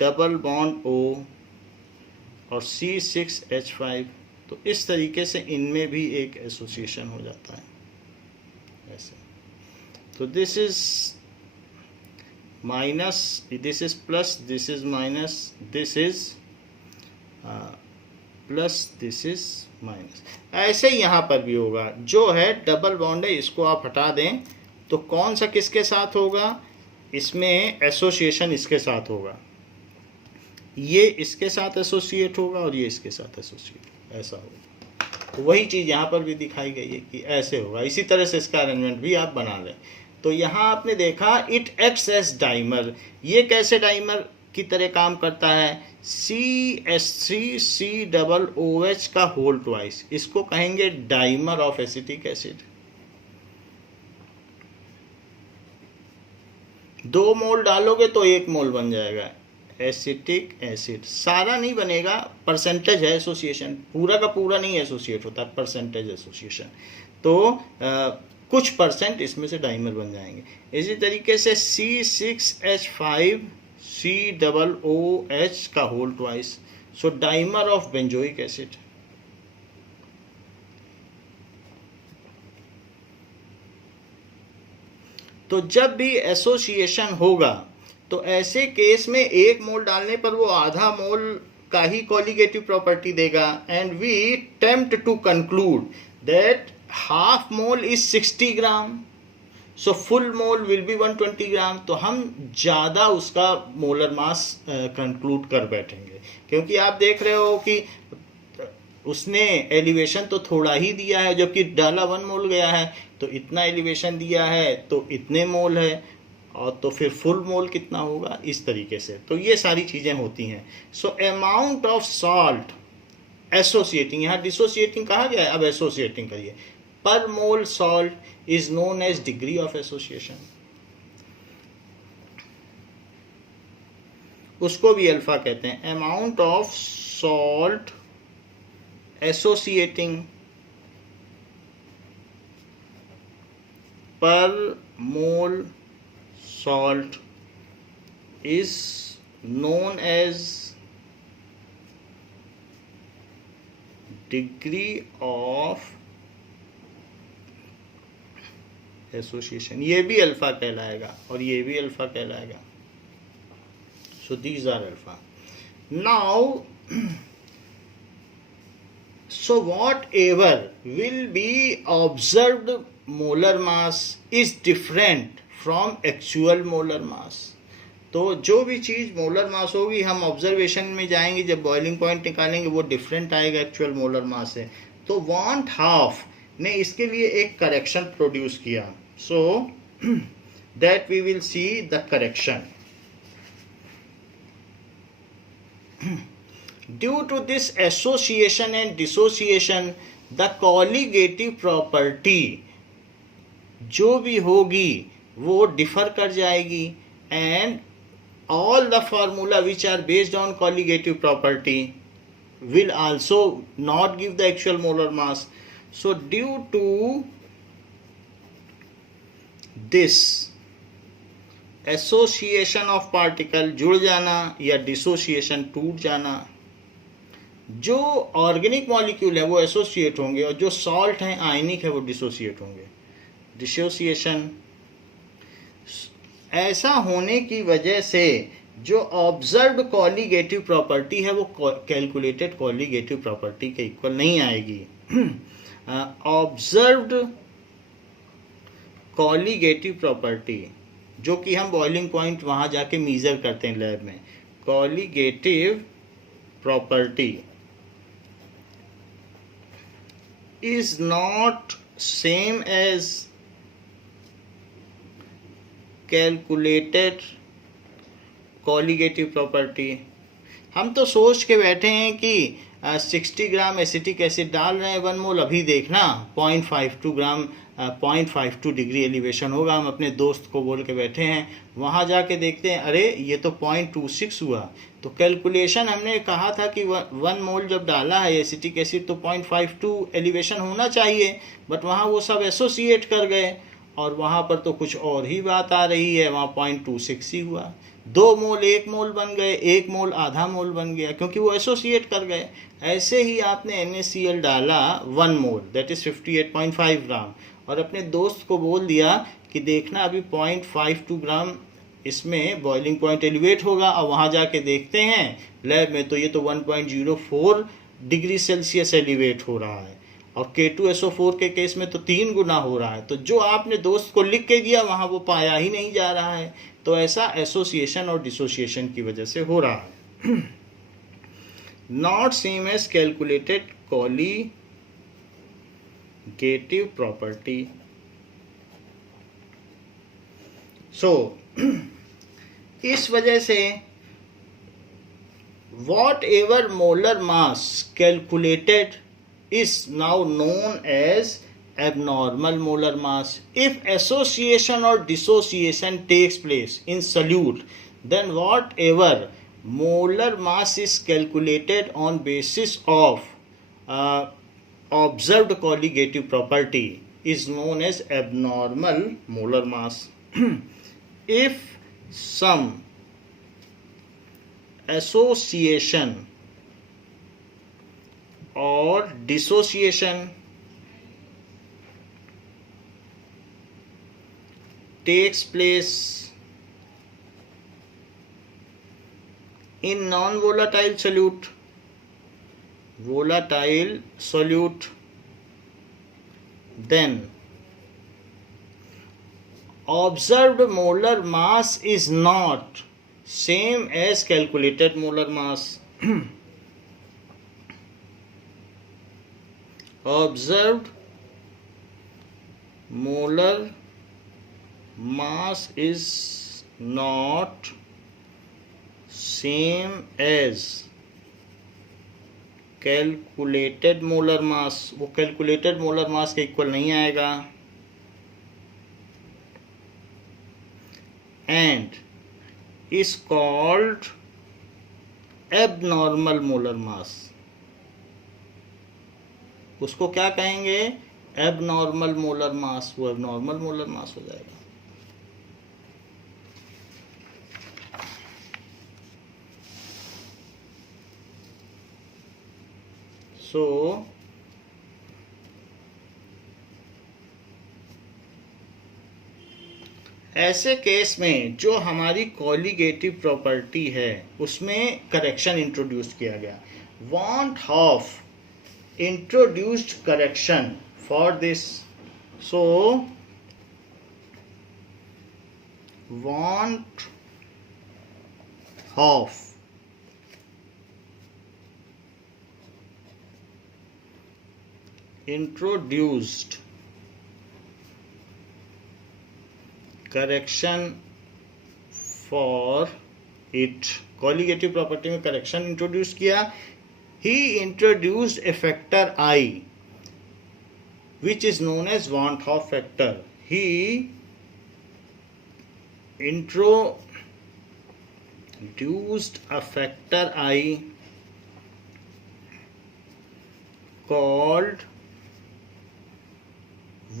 double bond O और C6H5। तो इस तरीके से इनमें भी एक एसोसिएशन हो जाता है ऐसे। तो this is minus, this is plus, this is minus, this is plus, this is minus. ऐसे ही यहाँ पर भी होगा, जो है डबल बॉन्ड है इसको आप हटा दें, तो कौन सा किसके साथ होगा, इसमें एसोसिएशन इसके साथ होगा, ये इसके साथ एसोसिएट होगा और ये इसके साथ एसोसिएट, ऐसा होगा। तो वही चीज़ यहाँ पर भी दिखाई गई है कि ऐसे होगा। इसी तरह से इसका अरेंजमेंट भी आप बना लें। तो यहाँ आपने देखा इट एक्ट्स एज डाइमर। ये कैसे डाइमर की तरह काम करता है, CH3COOH का होल ट्वाइस, इसको कहेंगे डाइमर ऑफ एसिटिक एसिड। 2 मोल डालोगे तो 1 मोल बन जाएगा एसिटिक एसिड। सारा नहीं बनेगा, परसेंटेज है एसोसिएशन, पूरा का पूरा नहीं एसोसिएट होता, परसेंटेज एसोसिएशन। तो कुछ परसेंट इसमें से डाइमर बन जाएंगे। इसी तरीके से C6H5COOH का whole twice, so dimer of benzoic acid. तो जब भी एसोसिएशन होगा तो ऐसे केस में 1 मोल डालने पर वो आधा मोल का ही कोलिगेटिव प्रॉपर्टी देगा, and we tempt to conclude that half mole is 60 gram, so full mole will be 120 gram. तो हम ज़्यादा उसका मोलर मास कंक्लूड कर बैठेंगे, क्योंकि आप देख रहे हो कि उसने एलिवेशन तो थोड़ा ही दिया है, जबकि डाला 1 मोल गया है, तो इतना एलिवेशन दिया है तो इतने मोल है, और तो फिर फुल मोल कितना होगा, इस तरीके से। तो ये सारी चीज़ें होती हैं। So amount of salt associating, यहाँ डिसोसिएटिंग कहा गया है, अब एसोसिएटिंग करिए। Per mole salt is known as degree of association, उसको भी अल्फा कहते हैं। Amount of salt associating per mole salt is known as degree of association, ये भी अल्फा कहलाएगा और ये भी अल्फा कहलाएगा. So these are alpha. Now so whatever will be observed molar mass is different from actual molar mass. तो जो भी चीज़ मोलर मास होगी, हम ऑब्जर्वेशन में जाएंगे, जब बॉइलिंग पॉइंट निकालेंगे वो डिफरेंट आएगा एक्चुअल मोलर मास से. तो वांट हाफ ने इसके लिए एक करेक्शन प्रोड्यूस किया. So that we will see the correction. Due to this association and dissociation, the colligative property जो भी होगी वो डिफर कर जाएगी, and all the formula which are based on colligative property will also not give the actual molar mass. So due to this association of particle, जुड़ जाना या dissociation, टूट जाना, जो ऑर्गेनिक मॉलिक्यूल है वो एसोसिएट होंगे और जो सॉल्ट हैं, आयनिक है, वो डिसोसिएट होंगे. डिसोसिएशन ऐसा होने की वजह से जो ऑब्जर्व्ड कॉलिगेटिव प्रॉपर्टी है वो कैलकुलेटेड कॉलिगेटिव प्रॉपर्टी के इक्वल नहीं आएगी. ऑब्जर्व्ड कॉलिगेटिव प्रॉपर्टी जो कि हम बॉइलिंग पॉइंट वहाँ जाके मीज़र करते हैं लैब में, colligative property is not same as calculated colligative property. हम तो सोच के बैठे हैं कि 60 ग्राम एसिटिक एसिड डाल रहे हैं 1 मोल, अभी देखना 0.52 ग्राम 0.52 डिग्री एलिवेशन होगा. हम अपने दोस्त को बोल के बैठे हैं, वहाँ जाके देखते हैं अरे ये तो 0.26 हुआ. तो कैलकुलेशन हमने कहा था कि 1 मोल जब डाला है एसिटिक एसिड तो 0.52 एलिवेशन होना चाहिए, बट वहाँ वो सब एसोसिएट कर गए और वहाँ पर तो कुछ और ही बात आ रही है, वहाँ 0.26 ही हुआ. 2 मोल 1 मोल बन गए, 1 मोल आधा मोल बन गया, क्योंकि वो एसोसिएट कर गए. ऐसे ही आपने NaCl डाला 1 मोल, दैट इज़ 58.5 ग्राम, और अपने दोस्त को बोल दिया कि देखना अभी 0.52 ग्राम इसमें बॉइलिंग पॉइंट एलिवेट होगा, और वहाँ जाके देखते हैं लैब में तो ये तो 1.04 डिग्री सेल्सियस एलिवेट हो रहा है, और K2SO4 के केस में तो 3 गुना हो रहा है. तो जो आपने दोस्त को लिख के दिया वहाँ वो पाया ही नहीं जा रहा है. तो ऐसा एसोसिएशन और डिसोसिएशन की वजह से हो रहा है. Not same as calculated colligative property. So इस वजह से whatever molar mass calculated is now known as abnormal molar mass. If association or dissociation takes place in solute, then whatever molar mass is calculated on basis of observed colligative property is known as abnormal molar mass. If some association or dissociation takes place in non-volatile solute, volatile solute, then observed molar mass is not same as calculated molar mass. Observed molar mass is not same as calculated molar mass. वो calculated molar mass के equal नहीं आएगा. And is called abnormal molar mass. उसको क्या कहेंगे? Abnormal molar mass. वो abnormal molar mass हो जाएगा. सो ऐसे केस में जो हमारी कॉलिगेटिव प्रॉपर्टी है उसमें करेक्शन इंट्रोड्यूस किया गया. Want of introduced correction for this. So want of introduced correction for it. Colligative property में करेक्शन इंट्रोड्यूस किया. He introduced a factor I, which is known as want of factor. He introduced a factor I called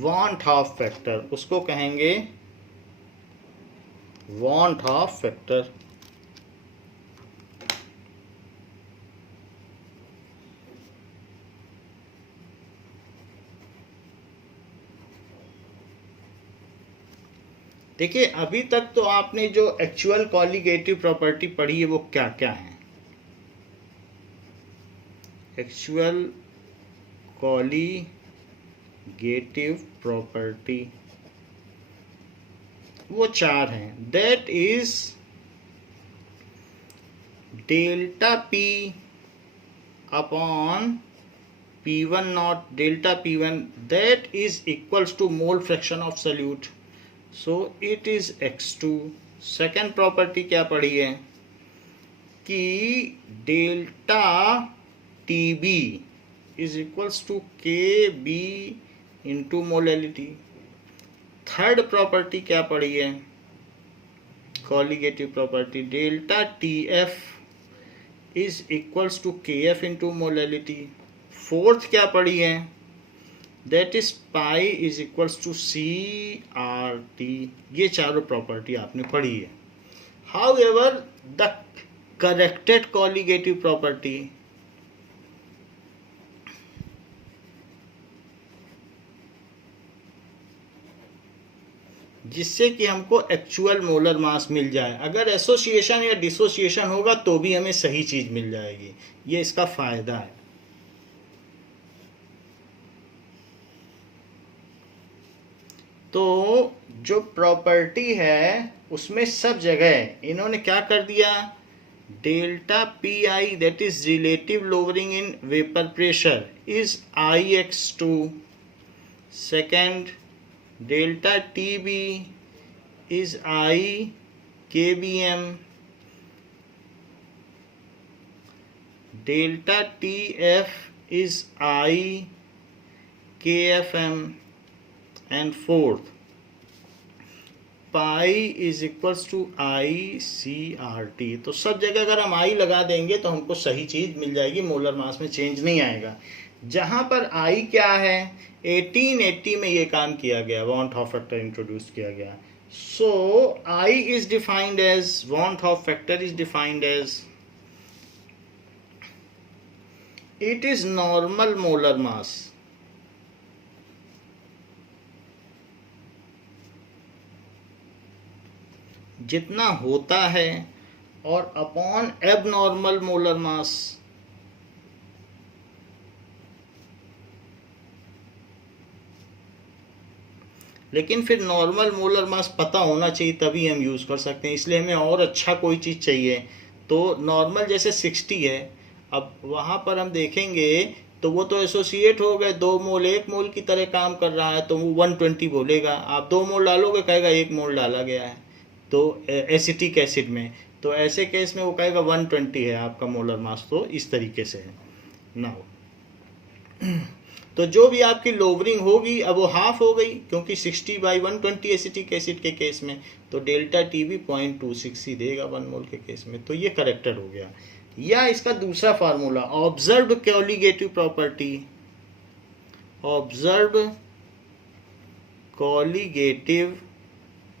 want of factor. उसको कहेंगे want of factor. देखिए, अभी तक तो आपने जो एक्चुअल कॉलिगेटिव प्रॉपर्टी पढ़ी है वो क्या क्या है. एक्चुअल कॉलिगेटिव प्रॉपर्टी वो 4 हैं. That is delta P upon P1 naught delta P1 that is equals to mole fraction of solute. So it is x2. Second property क्या पढ़ी है कि delta TB is equals to KB into molality. Third property क्या पढ़ी है colligative property delta TF is equals to KF into molality. Fourth क्या पढ़ी है that is pi is equals to CRT. ये चारों प्रॉपर्टी आपने पढ़ी है. However, the corrected colligative property जिससे कि हमको एक्चुअल मोलर मास मिल जाए. अगर एसोसिएशन या डिसोसिएशन होगा तो भी हमें सही चीज मिल जाएगी. ये इसका फायदा है. तो जो प्रॉपर्टी है उसमें सब जगह इन्होंने क्या कर दिया delta P I that is relative lowering in vapour pressure is IX2. Second delta TB is IKBM. Delta TF is IKFM. And fourth, pi is equals to ICRT. तो सब जगह अगर हम I लगा देंगे तो हमको सही चीज मिल जाएगी. मोलर मास में चेंज नहीं आएगा. जहां पर I क्या है 1880 में ये काम किया गया. वांट ऑफ फैक्टर इंट्रोड्यूस किया गया. सो I is defined as want of factor is defined as it is normal molar mass जितना होता है और अपॉन एबनॉर्मल मोलर मास. लेकिन फिर नॉर्मल मोलर मास पता होना चाहिए तभी हम यूज कर सकते हैं. इसलिए हमें और अच्छा कोई चीज चाहिए. तो नॉर्मल जैसे 60 है. अब वहां पर हम देखेंगे तो वो तो एसोसिएट हो गए. 2 मोल 1 मोल की तरह काम कर रहा है तो वो 120 बोलेगा. आप 2 मोल डालोगे कहेगा 1 मोल डाला गया है. तो एसिटिक एसिड में तो ऐसे केस में वो कहेगा 120 है आपका मोलर मास. तो इस तरीके से है ना. तो जो भी आपकी लोवरिंग होगी अब वो हाफ हो गई क्योंकि 60/120 एसिटिक एसिड के केस में. तो डेल्टा TB 0.26 ही देगा 1 मोल के केस में. तो ये करेक्टेड हो गया. या इसका दूसरा formula observed colligative property. Observed colligative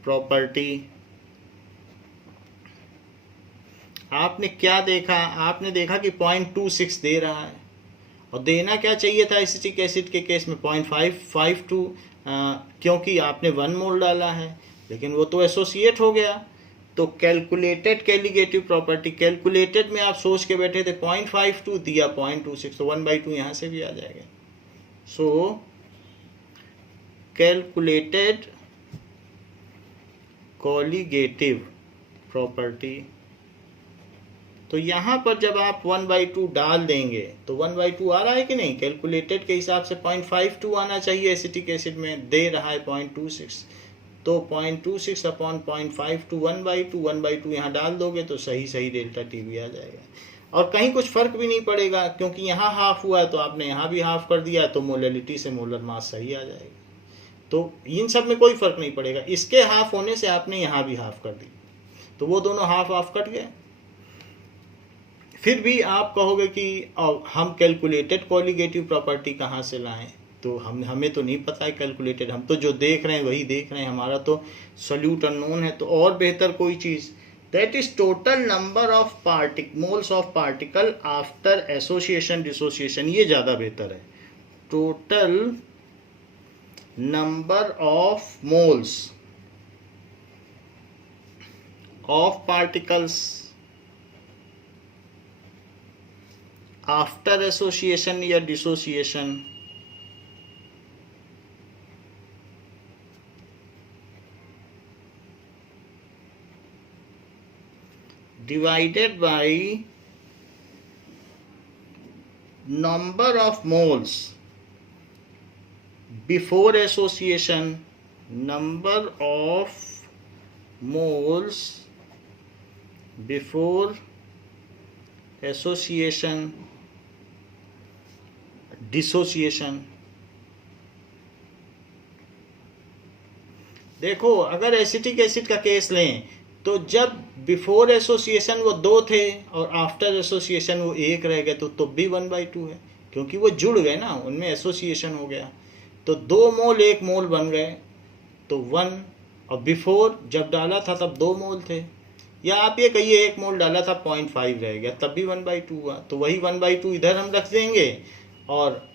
property आपने क्या देखा. आपने देखा कि 0.26 दे रहा है और देना क्या चाहिए था एसिटिक एसिड के केस में 0.552 क्योंकि आपने 1 मोल डाला है. लेकिन वो तो एसोसिएट हो गया। तो कैलकुलेटेड कैलिगेटिव प्रॉपर्टी, कैलकुलेटेड में आप सोच के बैठे थे 0.52 दिया 0.26, तो 1/2 यहाँ से भी आ जाएगा। सो कैलकुलेटेड कॉलिगेटिव प्रॉपर्टी, तो यहाँ पर जब आप 1/2 डाल देंगे तो 1/2 आ रहा है कि नहीं, कैलकुलेटेड के हिसाब से 0.52 आना चाहिए, एसिटिक एसिड में दे रहा है 0.26, तो 0.26 अपॉन 0.52 1/2, 1/2 यहाँ डाल दोगे तो सही सही डेल्टा टी भी आ जाएगा। और कहीं कुछ फर्क भी नहीं पड़ेगा, क्योंकि यहाँ हाफ हुआ है तो आपने यहाँ भी हाफ कर दिया, तो मोलैलिटी से मोलर मास सही आ जाएगा। तो इन सब में कोई फर्क नहीं पड़ेगा, इसके हाफ होने से आपने यहाँ भी हाफ कर दी, तो वो दोनों हाफ हाफ कट गए। फिर भी आप कहोगे कि हम कैलकुलेटेड कॉलिगेटिव प्रॉपर्टी कहाँ से लाएं, तो हमें तो नहीं पता है कैलकुलेटेड, हम तो जो देख रहे हैं वही देख रहे हैं, हमारा तो सोल्यूट अननोन है। तो और बेहतर कोई चीज़, that is total number of moles of particle after association dissociation, ये ज़्यादा बेहतर है। Total number of moles of particles after association या dissociation divided by number of moles before association, number of moles before association dissociation। देखो अगर acetic acid का case लें तो जब बिफोर एसोसिएशन वो 2 थे और आफ्टर एसोसिएशन वो 1 रह गए, तो भी 1/2 है, क्योंकि वो जुड़ गए ना, उनमें एसोसिएशन हो गया। तो 2 मोल 1 मोल बन गए तो 1, और बिफोर जब डाला था तब 2 मोल थे, या आप ये कहिए 1 मोल डाला था 0.5 रह गया, तब भी 1/2 हुआ। तो वही 1/2 इधर हम रख देंगे और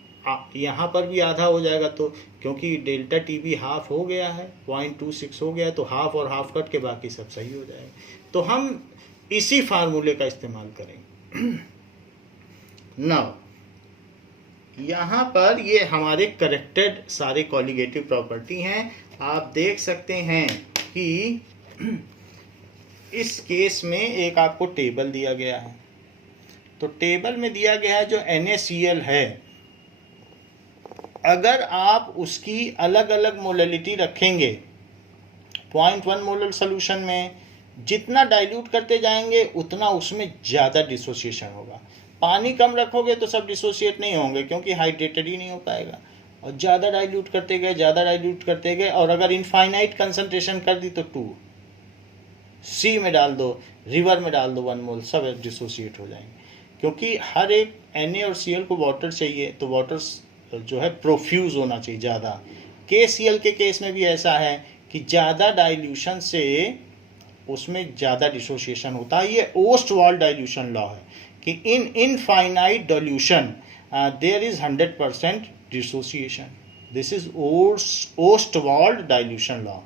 यहाँ पर भी आधा हो जाएगा, तो क्योंकि डेल्टा टी भी हाफ हो गया है, 0.26 हो गया, तो हाफ और हाफ कट के बाकी सब सही हो जाएगा। तो हम इसी फार्मूले का इस्तेमाल करेंगे। नाउ यहाँ पर ये हमारे करेक्टेड सारे कॉलिगेटिव प्रॉपर्टी हैं। आप देख सकते हैं कि इस केस में एक आपको टेबल दिया गया है, तो टेबल में दिया गया है जो NaCl है, अगर आप उसकी अलग अलग मोलैलिटी रखेंगे 0.1 मोलर सोल्यूशन में, जितना डाइल्यूट करते जाएंगे उतना उसमें ज़्यादा डिसोसिएशन होगा। पानी कम रखोगे तो सब डिसोसिएट नहीं होंगे, क्योंकि हाइड्रेटेड ही नहीं हो पाएगा, और ज़्यादा डाइल्यूट करते गए, ज़्यादा डाइल्यूट करते गए, और अगर इनफाइनाइट कंसंट्रेशन कर दी तो 2 सी में डाल दो, रिवर में डाल दो 1 मोल, सब डिसोसिएट हो जाएंगे। क्योंकि हर एक Na और Cl को वाटर चाहिए, तो वाटर जो है प्रोफ्यूज होना चाहिए ज़्यादा। KCl के केस में भी ऐसा है कि ज़्यादा डाइल्यूशन से उसमें ज़्यादा डिसोसिएशन होता है। ये ओस्टवाल्ड डाइल्यूशन लॉ है कि in infinite dilution there is 100% dissociation. This is Ostwald dilution law.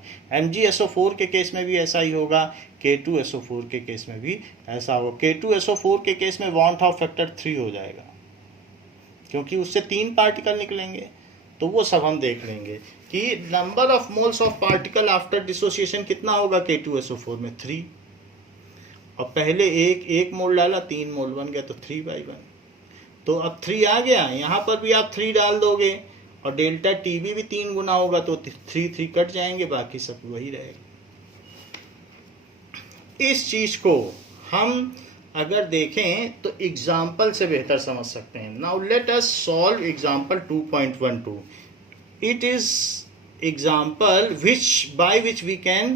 MgSO4 के केस में भी ऐसा ही होगा, K2SO4 के केस में भी ऐसा होगा। K2SO4 के केस में वांट ऑफ फैक्टर 3 हो जाएगा, क्योंकि उससे 3 पार्टिकल निकलेंगे। तो वो सब हम देख लेंगे कि number of moles of particle after dissociation कितना होगा K2SO4 में 3, और पहले एक मोल डाला 3 मोल बन गया, तो 3/1। तो अब 3 आ गया, यहाँ पर भी आप 3 डाल दोगे और डेल्टा टी भी 3 गुना होगा, तो 3 कट जाएंगे, बाकी सब वही रहेगा। इस चीज को हम अगर देखें तो एग्जाम्पल से बेहतर समझ सकते हैं। Now let us solve example 2.12। It is example by which we can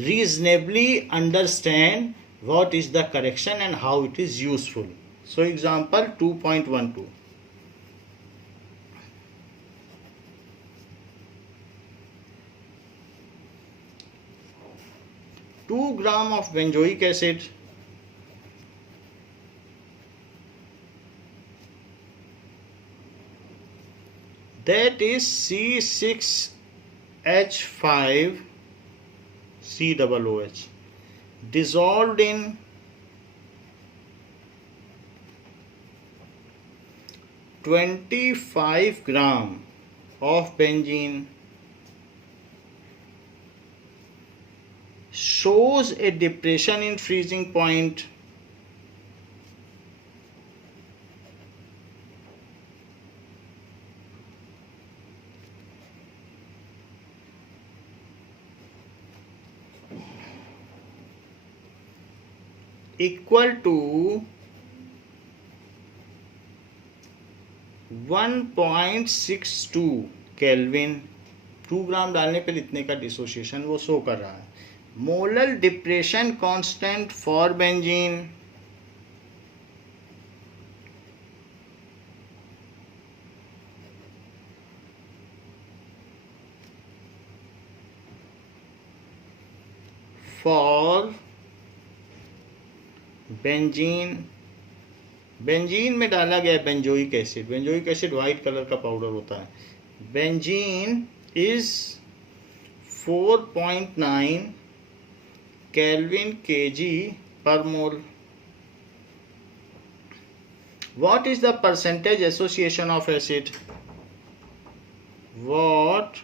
reasonably understand what is the correction and how it is useful. So example 2.12. 2 grams of benzoic acid that is C6 H5COOH dissolved in 25 gram of benzene shows a depression in freezing point equal to 1.62 kelvin. 2 ग्राम डालने पर इतने का dissociation वो show कर रहा है। Molar depression constant for benzene for benzene. Benzene में डाला गया benzoic acid. Benzoic acid white colour का पाउडर होता है। बेंजीन इज 4.9 केल्विन केजी पर मोल। What is the percentage association of acid? What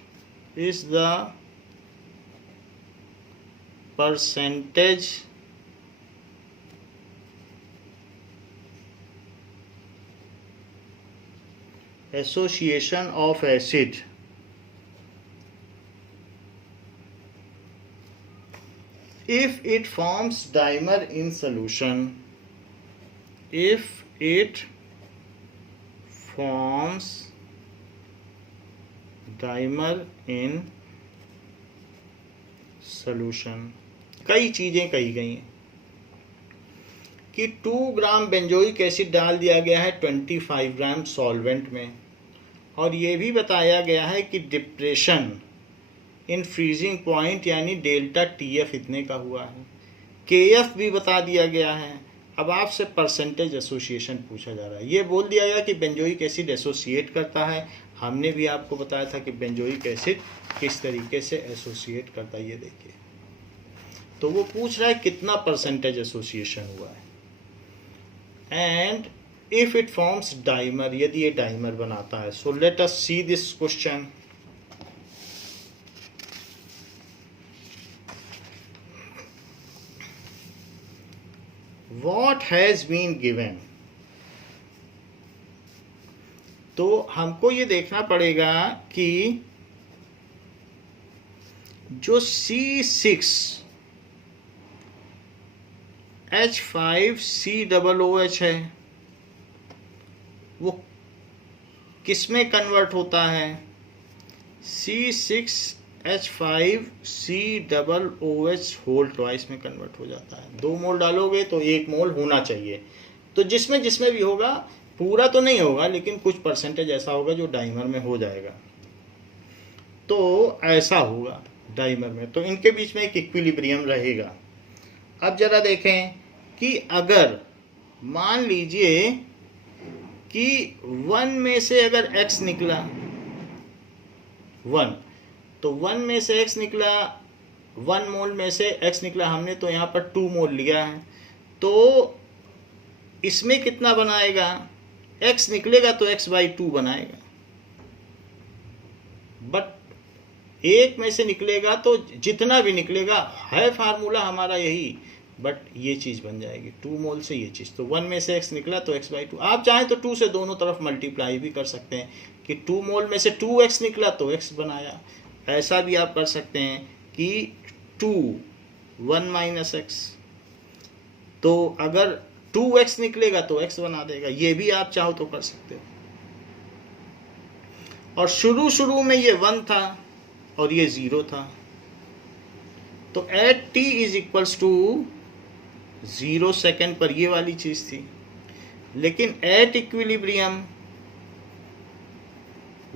is the percentage association of acid if it forms dimer in solution? If it forms dimer in solution। कई चीजें कही गई हैं कि 2 ग्राम benzoic acid डाल दिया गया है 25 ग्राम सॉल्वेंट में, और ये भी बताया गया है कि डिप्रेशन इन फ्रीजिंग पॉइंट यानी डेल्टा TF इतने का हुआ है। KF भी बता दिया गया है। अब आपसे परसेंटेज एसोसिएशन पूछा जा रहा है। ये बोल दिया गया कि बेंजोइक एसिड एसोसिएट करता है। हमने भी आपको बताया था कि बेंजोइक एसिड किस तरीके से एसोसिएट करता है। ये देखिए, तो वो पूछ रहा है कितना परसेंटेज एसोसिएशन हुआ है। And if it forms dimer, यदि ये डाइमर बनाता है। So let us see this question. What has been given? तो हमको ये देखना पड़ेगा कि जो C6H5COOH है वो किस में कन्वर्ट होता है? C6H5COOH होल ट्वाइस में कन्वर्ट हो जाता है। 2 मोल डालोगे तो 1 मोल होना चाहिए। तो जिसमें भी होगा, पूरा तो नहीं होगा लेकिन कुछ परसेंटेज ऐसा होगा जो डाइमर में हो जाएगा। तो ऐसा होगा डाइमर में, तो इनके बीच में एक इक्विलिब्रियम रहेगा। अब जरा देखें कि अगर मान लीजिए कि 1 में से अगर X निकला 1, तो 1 में से X निकला, 1 मोल में से X निकला, हमने तो यहाँ पर 2 मोल लिया है। तो इसमें कितना बनाएगा? X निकलेगा तो X/2 बनाएगा। बट 1 में से निकलेगा तो जितना भी निकलेगा, है फार्मूला हमारा यही, बट ये चीज़ बन जाएगी 2 मोल से ये चीज़। तो 1 में से X निकला तो X/2। आप चाहें तो 2 से दोनों तरफ मल्टीप्लाई भी कर सकते हैं कि 2 मोल में से 2X निकला तो X बनाया। ऐसा भी आप कर सकते हैं कि 1 - X, तो अगर 2X निकलेगा तो X बना देगा। ये भी आप चाहो तो कर सकते हो। और शुरू में ये 1 था और ये 0 था, तो एट t = 0 सेकेंड पर ये वाली चीज़ थी। लेकिन एट इक्विलिब्रियम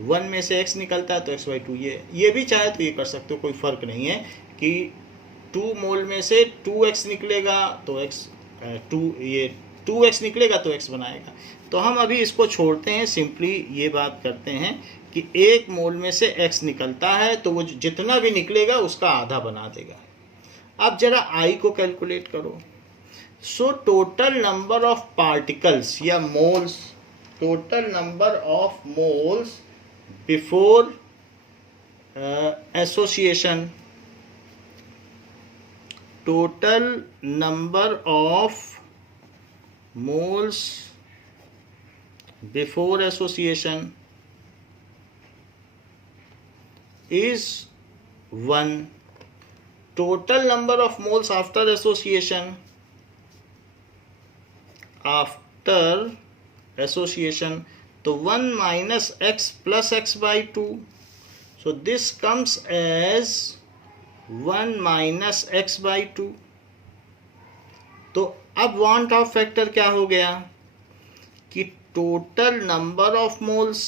1 में से X निकलता है तो X/2। ये भी चाहे तो ये कर सकते हो, कोई फ़र्क नहीं है कि 2 मोल में से 2X निकलेगा तो X 2 ये 2x निकलेगा तो x बनाएगा। तो हम अभी इसको छोड़ते हैं, सिंपली ये बात करते हैं कि 1 मोल में से x निकलता है तो वो जितना भी निकलेगा उसका आधा बना देगा। अब जरा I को कैलकुलेट करो। So total number of particles या moles, total number of moles before association, total number of moles before association is 1. Total number of moles after association, तो 1 minus x plus x by 2. So this comes as 1 minus x by 2. तो अब want Hoff factor क्या हो गया कि total number of moles,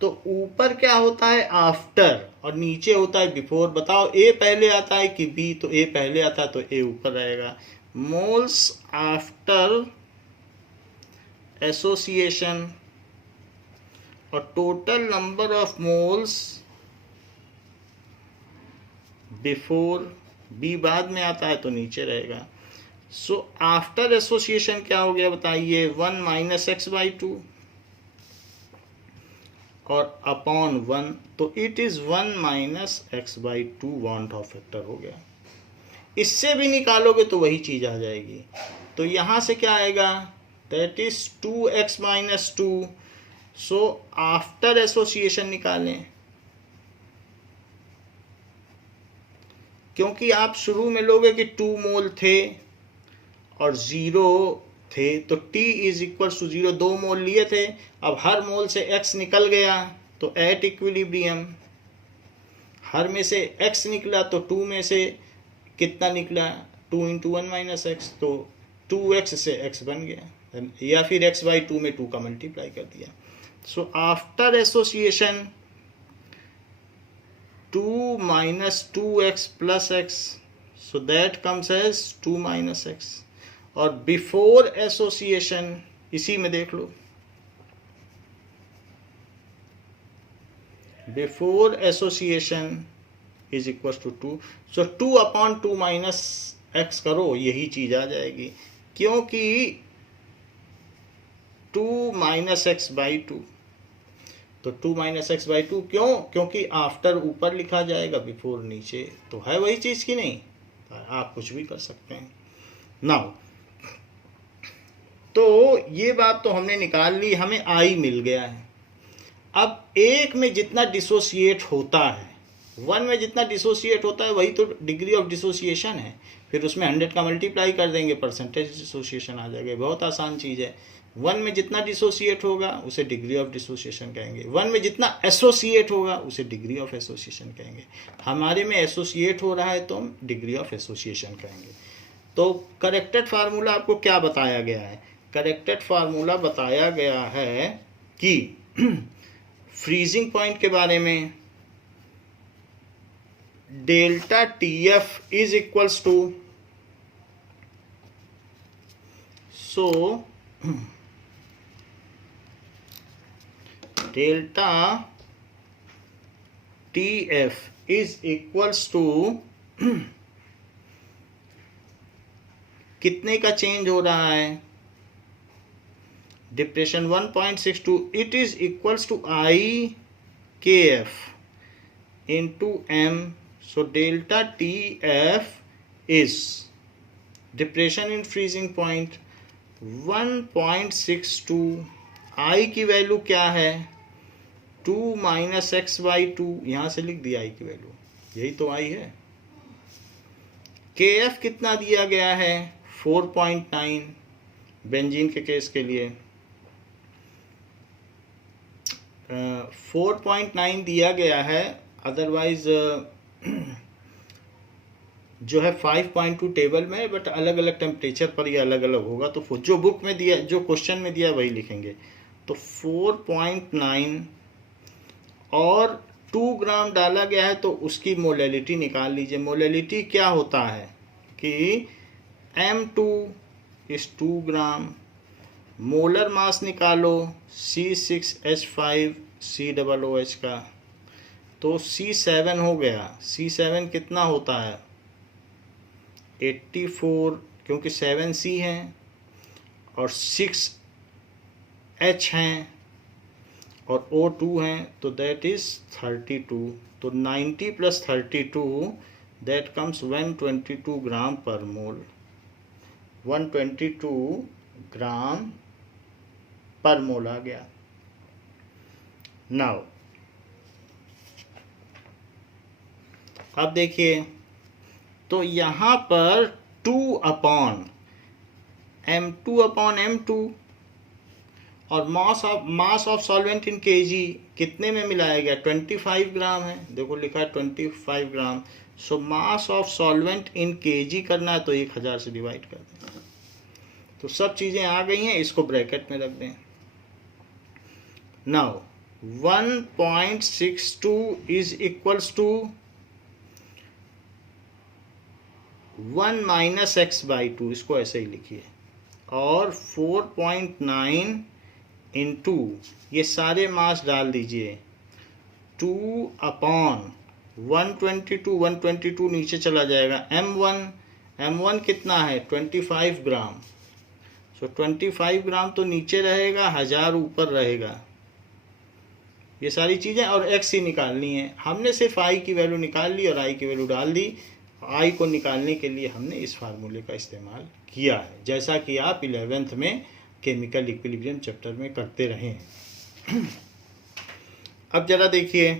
तो ऊपर क्या होता है आफ्टर और नीचे होता है बिफोर। बताओ ए पहले आता है कि बी, तो ए पहले आता है तो ए ऊपर रहेगा। मोल्स आफ्टर एसोसिएशन और total number of moles before, B बाद में आता है तो नीचे रहेगा। सो आफ्टर एसोसिएशन क्या हो गया बताइए, 1 माइनस एक्स बाई 2 और अपॉन 1, तो it is 1 minus x by 2 want Hoff factor हो गया। इससे भी निकालोगे तो वही चीज आ जाएगी। तो यहां से क्या आएगा, that is 2x minus 2। So after association निकालें, क्योंकि आप शुरू में लोगे कि 2 मोल थे और 0 थे तो t इज इक्वल टू 0, 2 मोल लिए थे। अब हर मोल से x निकल गया तो एट इक्विलिब्रियम, हर में से x निकला तो 2 में से कितना निकला, 2 इंटू 1 माइनस एक्स, तो 2x से x बन गया, या फिर x बाई 2 में 2 का मल्टीप्लाई कर दिया। So after association 2 minus 2x plus x, so that comes as 2 minus x। और बिफोर एसोसिएशन इसी में देख लो, before association is equal to 2। So 2 upon 2 minus x करो, यही चीज आ जाएगी, क्योंकि 2 माइनस एक्स बाई 2, तो 2 माइनस एक्स बाई 2 क्यों, क्योंकि आफ्टर ऊपर लिखा जाएगा, बिफोर नीचे, तो है वही चीज की नहीं, आप कुछ भी कर सकते हैं। नाउ तो ये बात तो हमने निकाल ली, हमें आई मिल गया है। अब एक में जितना डिसोसिएट होता है, 1 में जितना डिसोसिएट होता है वही तो डिग्री ऑफ डिसोसिएशन है, फिर उसमें 100 का मल्टीप्लाई कर देंगे, परसेंटेज डिसोसिएशन आ जाएगा। बहुत आसान चीज है। 1 में जितना डिसोसिएट होगा उसे डिग्री ऑफ डिसोसिएशन कहेंगे, 1 में जितना एसोसिएट होगा उसे डिग्री ऑफ एसोसिएशन कहेंगे। हमारे में एसोसिएट हो रहा है तो हम डिग्री ऑफ एसोसिएशन कहेंगे। तो करेक्टेड फार्मूला आपको क्या बताया गया है, करेक्टेड फार्मूला बताया गया है कि फ्रीजिंग पॉइंट के बारे में delta TF is equals to, so delta TF is equals to कितने का चेंज हो रहा है, depression 1.62, it is equals to IKF into M। So delta TF is depression in freezing point 1.62, I की value क्या है 2 माइनस एक्स बाई 2, यहां से लिख दिया I की वैल्यू, यही तो I है। KF कितना दिया गया है 4.9 बेंजीन के केस के लिए, 4.9 दिया गया है, अदरवाइज जो है 5.2 टेबल में, बट अलग अलग टेम्परेचर पर ये अलग अलग होगा, तो जो बुक में दिया, जो क्वेश्चन में दिया वही लिखेंगे। तो 4.9 और 2 ग्राम डाला गया है तो उसकी मोलैलिटी निकाल लीजिए। मोलैलिटी क्या होता है कि M2 is 2 gram. Molar mass निकालो C6H5COOH का, तो C7 हो गया। C7 कितना होता है 84, क्योंकि 7C हैं और 6H हैं और O2 हैं, तो दैट इज 32। तो 90 + 32 दैट कम्स 122 ग्राम पर मोल। 122 ग्राम पर मोल आ गया। नाउ अब देखिए, तो यहाँ पर 2/M2 और मास ऑफ सॉल्वेंट इन केजी कितने में मिलाया गया 25 ग्राम है। देखो लिखा है 25 ग्राम। So mass of solvent in KG करना है तो 1000 से डिवाइड कर दें। तो सब चीज़ें आ गई हैं, इसको ब्रैकेट में रख दें। Now 1.62 is equals to 1 - x/2, इसको ऐसे ही लिखिए। और 4.9 इंटू ये सारे मास डाल दीजिए 2/122 नीचे चला जाएगा। M1 कितना है 25 ग्राम। सो 25 ग्राम तो नीचे रहेगा, 1000 ऊपर रहेगा। ये सारी चीज़ें और x ही निकालनी है। हमने सिर्फ i की वैल्यू निकाल ली और i की वैल्यू डाल दी। i को निकालने के लिए हमने इस फार्मूले का इस्तेमाल किया है, जैसा कि आप 11th में केमिकल इक्विलिब्रियम चैप्टर में करते रहे हैं। अब जरा देखिए,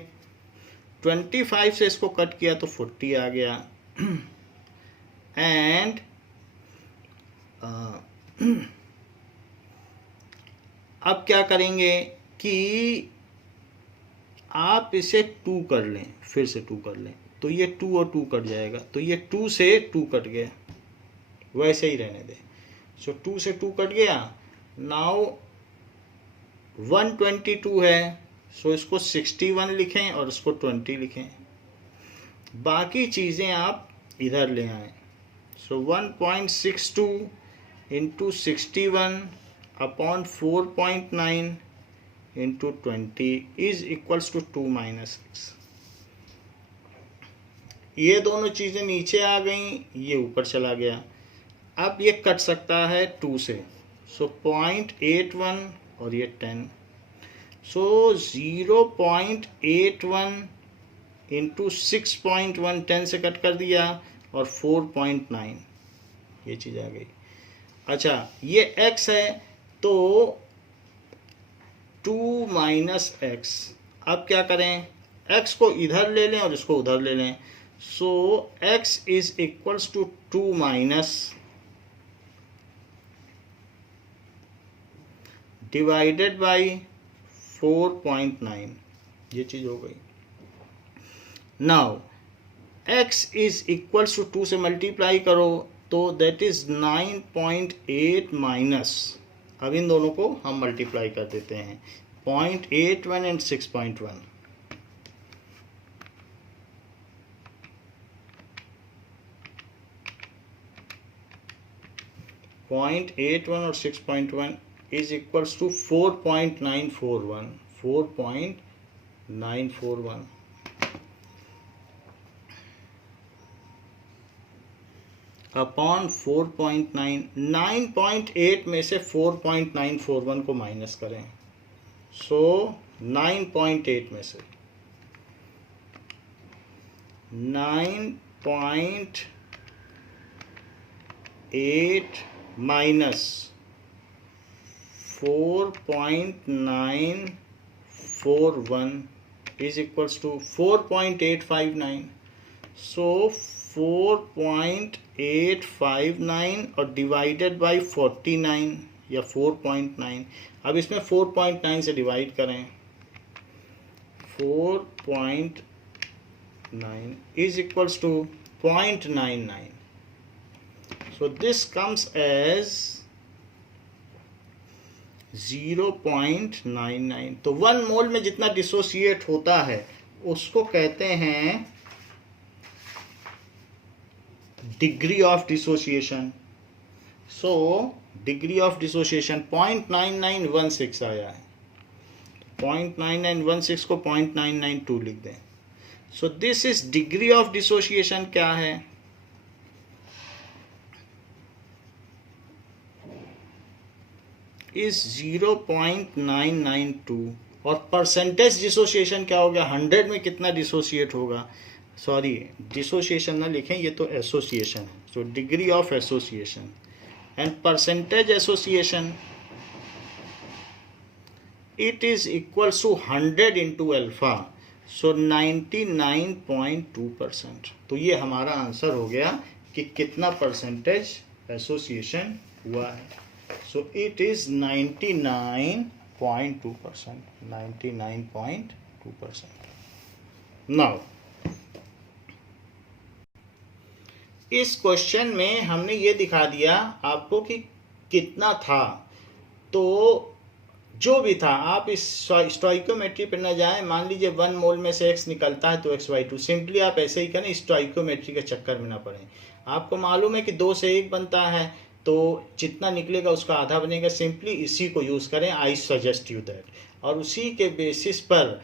25 से इसको कट किया तो 40 आ गया। एंड अब क्या करेंगे कि आप इसे 2 कर लें, फिर से 2 कर लें, तो ये 2 और 2 कट जाएगा, तो ये 2 से 2 कट गया, वैसे ही रहने दें। सो 2 से 2 कट गया। नाउ 122 है, सो इसको 61 लिखें और इसको 20 लिखें। बाकी चीज़ें आप इधर ले आएँ। So 1.62 into 61 / 4.9 into 20 is equals to 2 - x। ये दोनों चीज़ें नीचे आ गई, ये ऊपर चला गया। अब ये कट सकता है 2 से। सो 0.81 और ये 10। सो 0.81 इंटू 6.1 10 से कट कर दिया और 4.9 ये चीज़ आ गई। अच्छा, ये x है तो 2 - x। अब क्या करें, x को इधर ले लें और इसको उधर ले लें। So x is equals to 2 divided by 4.9, ये चीज़ हो गई। Now x is equals to 2 से मल्टीप्लाई करो तो दैट इज 9.8 माइनस, अब इन दोनों को हम मल्टीप्लाई कर देते हैं, 0.81 एंड 6.1। 0.81 और 6.1 इज इक्वल्स टू 4.941। 4.941 अपॉन 4.9। 9.8 में से 4.941 को माइनस करें। सो 9.8 में से 9.8 माइनस 4.941 इज इक्वल्स टू 4.859। सो 4.859 और डिवाइडेड बाई 49 या 4.9। अब इसमें 4.9 से डिवाइड करें। 4.9 is equals to 0.99। So this comes as 0.99। तो 1 मोल में जितना डिसोसिएट होता है उसको कहते हैं degree of dissociation. So degree of dissociation 0.9916 आया है, 0.9916 को 0.992 लिख दें। सो this is degree of dissociation क्या है, इज 0.992। और परसेंटेज डिसोसिएशन क्या हो गया, 100 में कितना डिसोसिएट होगा, सॉरी डिसोसिएशन ना लिखें, ये तो एसोसिएशन है। So degree of association and percentage association, it is equals to 100 into alpha, so 99.2%। तो ये हमारा आंसर हो गया कि कितना परसेंटेज एसोसिएशन हुआ है। So it is 99.2%, 99.2%। नाउ इस क्वेश्चन में हमने ये दिखा दिया आपको कि कितना था, तो जो भी था आप इस स्टोइकोमेट्री पर न जाएं। मान लीजिए 1 मोल में से x निकलता है तो x/2, सिंपली आप ऐसे ही करें, स्टोइकोमेट्री के चक्कर में ना पड़ें। आपको मालूम है कि 2 से 1 बनता है, तो जितना निकलेगा उसका आधा बनेगा, सिंपली इसी को यूज़ करें, आई सजेस्ट यू दैट। और उसी के बेसिस पर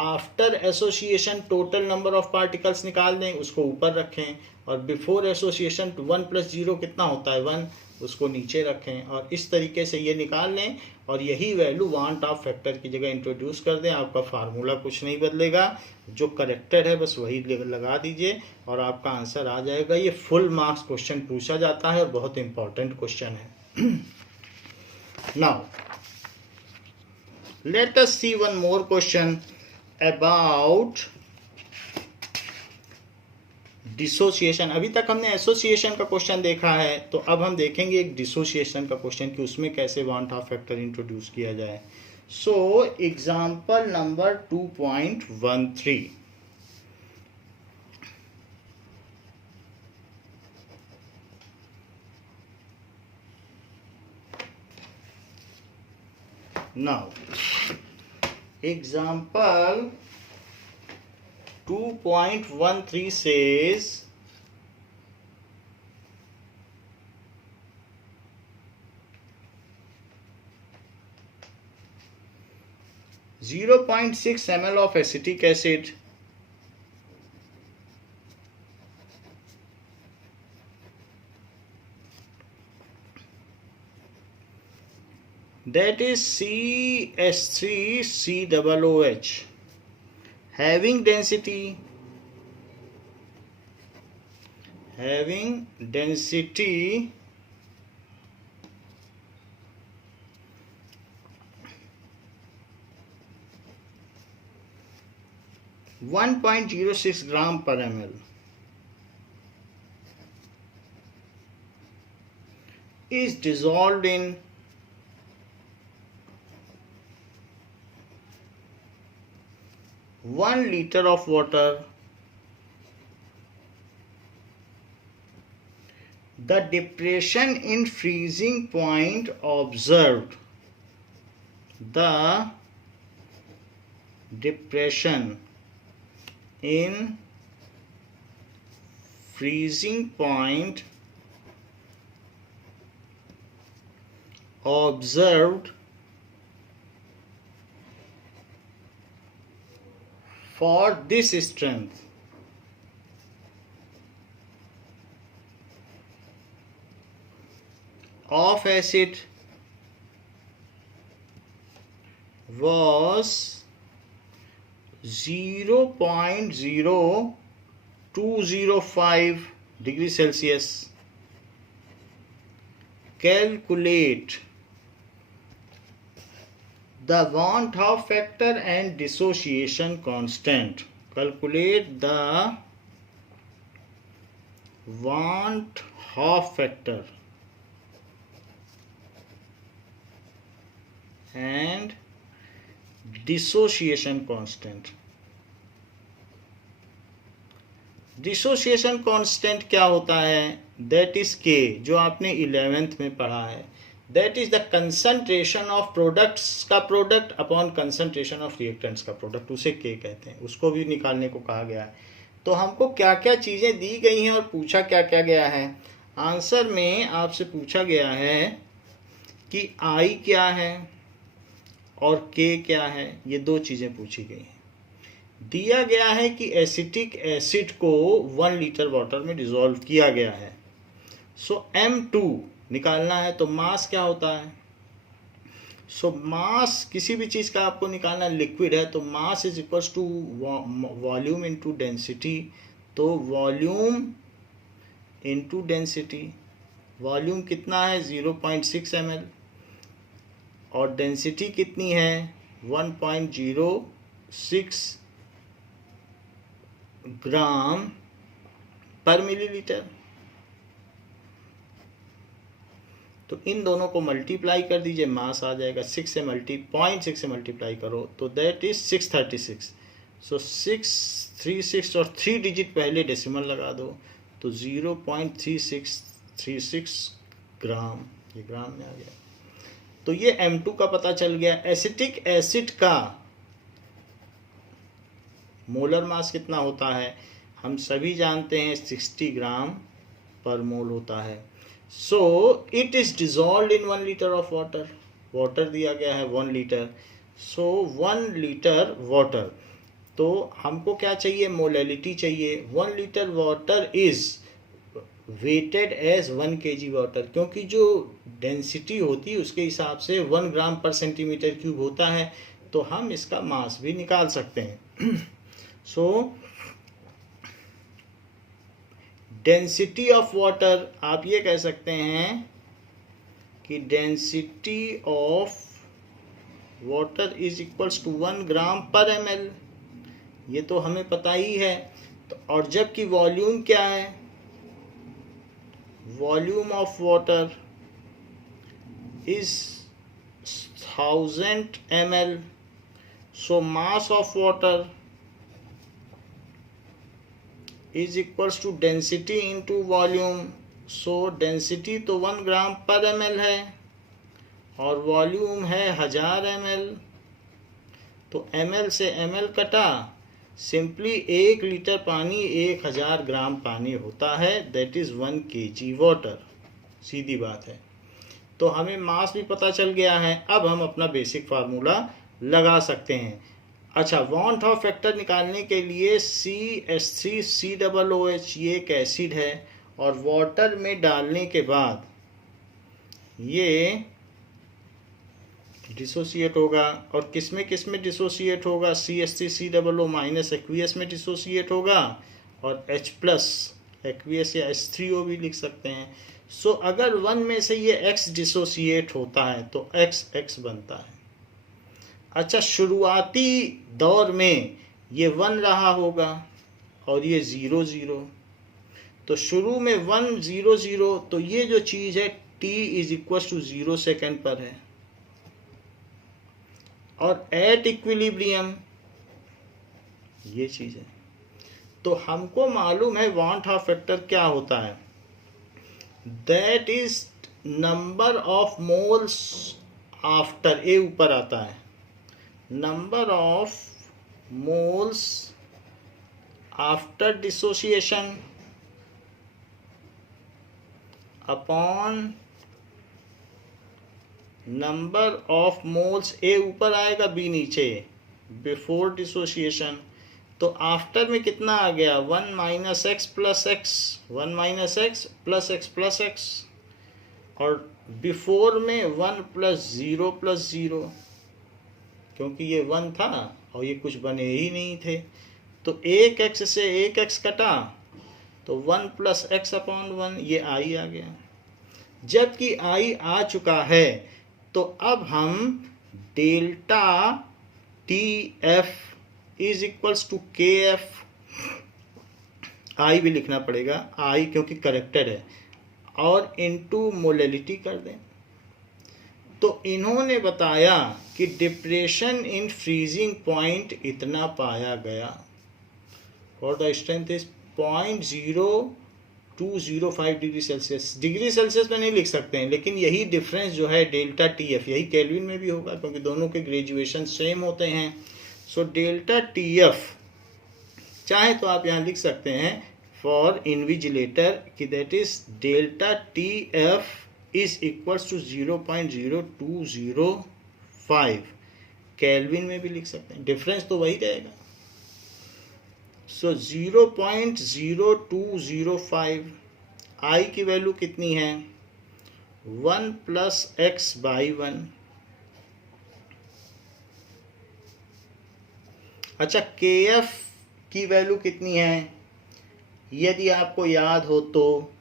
after association total number of particles निकाल दें, उसको ऊपर रखें, और बिफोर एसोसिएशन 1 + 0 कितना होता है 1, उसको नीचे रखें, और इस तरीके से ये निकाल लें, और यही वैल्यू वांट ऑफ फैक्टर की जगह इंट्रोड्यूस कर दें। आपका फार्मूला कुछ नहीं बदलेगा, जो करेक्टेड है बस वही लगा दीजिए और आपका आंसर आ जाएगा। ये फुल मार्क्स क्वेश्चन पूछा जाता है और बहुत इंपॉर्टेंट क्वेश्चन है। Now let us see one more question about dissociation. अभी तक हमने एसोसिएशन का क्वेश्चन देखा है, तो अब हम देखेंगे एक डिसोसिएशन का क्वेश्चन कि उसमें कैसे वांट ऑफ फैक्टर इंट्रोड्यूस किया जाए। So example number 2.13। Now example 2.13 says (0.6 ml of acetic acid that is CH3COOH having density 1.06 gram per ml is dissolved in 1 liter of water. The depression in freezing point observed. The depression in freezing point observed for this strength of acid was 0.0205 degrees Celsius. Calculate the want of factor and dissociation constant. Calculate the want of factor and dissociation constant. Dissociation constant क्या होता है, that is के, जो आपने 11th में पढ़ा है। That is the concentration of products का product upon concentration of reactants का प्रोडक्ट, उसे के कहते हैं। उसको भी निकालने को कहा गया है। तो हमको क्या क्या चीज़ें दी गई हैं और पूछा क्या क्या गया है। आंसर में आपसे पूछा गया है कि I क्या है और K क्या है, ये दो चीज़ें पूछी गई हैं। दिया गया है कि एसिटिक एसिड को 1 लीटर वाटर में डिसॉल्व किया गया है। सो M2 निकालना है, तो मास क्या होता है? सो मास किसी भी चीज़ का आपको निकालना, लिक्विड है तो mass is equals to volume into density. तो वॉल्यूम इनटू डेंसिटी, वॉल्यूम कितना है 0.6 ml और डेंसिटी कितनी है 1.06 ग्राम पर मिलीलीटर। तो इन दोनों को मल्टीप्लाई कर दीजिए, मास आ जाएगा 6 से 0.6 से मल्टीप्लाई करो तो दैट इज 636। सो 636 और 3 डिजिट पहले डेसिमल लगा दो तो 0.3636 ग्राम, ये ग्राम में आ गया। तो ये M2 का पता चल गया। एसिटिक एसिड का मोलर मास कितना होता है हम सभी जानते हैं, 60 ग्राम पर मोल होता है। So it is dissolve in 1 litre of water. Water दिया गया है 1 लीटर, सो 1 लीटर वाटर, तो हमको क्या चाहिए, मोलैलिटी चाहिए। 1 litre water is weighted as 1 kg water, क्योंकि जो डेंसिटी होती है उसके हिसाब से 1 ग्राम पर सेंटीमीटर क्यूब होता है, तो हम इसका मास भी निकाल सकते हैं। सो डेंसिटी ऑफ वाटर, आप ये कह सकते हैं कि density of water is equals to 1 gram per ml, ये तो हमें पता ही है। तो और जबकि वॉल्यूम क्या है, volume of water is 1000 ml, so mass of water is equals to density into volume. So density तो 1 ग्राम पर ml है और वॉल्यूम है 1000 ml, तो ml से ml कटा, सिंपली 1 लीटर पानी 1000 ग्राम पानी होता है, दैट इज 1 kg वाटर। सीधी बात है। तो हमें मास भी पता चल गया है। अब हम अपना बेसिक फार्मूला लगा सकते हैं। अच्छा, वॉन हॉफ फैक्टर निकालने के लिए CH3COOH ये एक एसिड है और वाटर में डालने के बाद ये डिसोसिएट होगा। और किस में डिसोसिएट होगा, CH3COO माइनस एक्वियस में डिसोसिएट होगा और H प्लस एक्वियस या H3O भी लिख सकते हैं। सो अगर 1 में से ये X डिसोसिएट होता है तो XX बनता है। अच्छा, शुरुआती दौर में ये 1 रहा होगा और ये 0 0, तो शुरू में 1 0 0, तो ये जो चीज़ है t is equal to 0 second पर है और एट इक्विलिब्रियम ये चीज़ है। तो हमको मालूम है वांट हाफ फैक्टर क्या होता है, that is number of moles after, A ऊपर आता है, number of moles after dissociation upon number of moles, A ऊपर आएगा बी नीचे, बिफोर डिसोसिएशन। तो आफ्टर में कितना आ गया, 1 minus x plus x, 1 minus x plus x plus x, और बिफोर में 1 प्लस 0 प्लस 0, क्योंकि ये 1 था और ये कुछ बने ही नहीं थे, तो एक एक्स से एक एक्स कटा तो 1 प्लस एक्स अपॉन 1, ये आई आ गया। जबकि आई आ चुका है तो अब हम delta T F is equals to K F, I भी लिखना पड़ेगा, आई क्योंकि करेक्टेड है, और इनटू मोलैलिटी कर दें। तो इन्होंने बताया कि डिप्रेशन इन फ्रीजिंग पॉइंट इतना पाया गया, और the strength is 0.0205 degree Celsius. Degree Celsius में नहीं लिख सकते हैं, लेकिन यही डिफरेंस जो है डेल्टा टी एफ, यही केल्विन में भी होगा क्योंकि दोनों के ग्रेजुएशन सेम होते हैं। सो डेल्टा टी एफ चाहे तो आप यहाँ लिख सकते हैं फॉर इन्विजिलेटर कि that is delta T F is equals to 0.0205। Kelvin में भी लिख सकते हैं, डिफरेंस तो वही रहेगा। सो 0.0205, आई की वैल्यू कितनी है 1 + x/1। अच्छा, के एफ की वैल्यू कितनी है, यदि आपको याद हो तो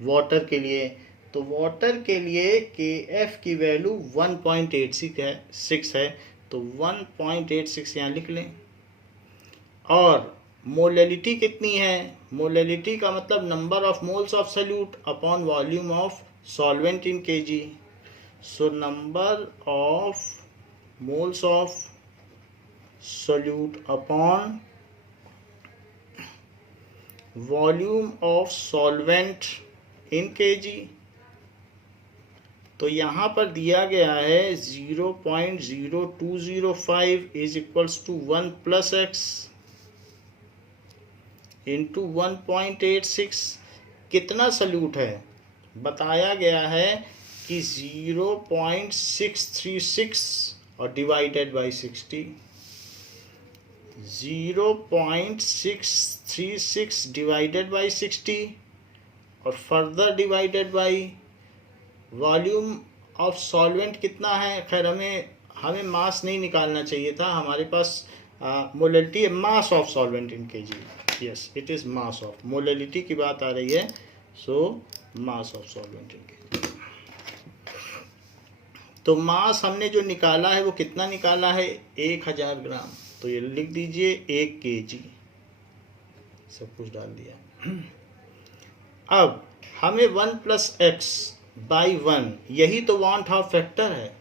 वाटर के लिए, तो वाटर के लिए के एफ की वैल्यू 1.86 है, तो 1.86 यहाँ लिख लें। और मोलैलिटी कितनी है, मोलैलिटी का मतलब number of moles of solute upon volume of solvent in KG. So number of moles of solute upon volume of solvent in kg। तो यहाँ पर दिया गया है 0.0205 is equals to 1 + x into 1.86। कितना सल्यूट है, बताया गया है कि 0.636 और डिवाइडेड बाई 60। 0.636 डिवाइडेड बाई 60 और further divided by volume of solvent कितना है। खैर हमें मास नहीं निकालना चाहिए था, हमारे पास मोलैलिटी है, mass of solvent in KG. Yes, it is mass of, molality की बात आ रही है, so mass of solvent in KG. तो मास हमने जो निकाला है वो कितना निकाला है 1000 ग्राम, तो ये लिख दीजिए 1 kg, सब कुछ डाल दिया। अब हमें 1 + x/1, यही तो वांट ऑफ फैक्टर है,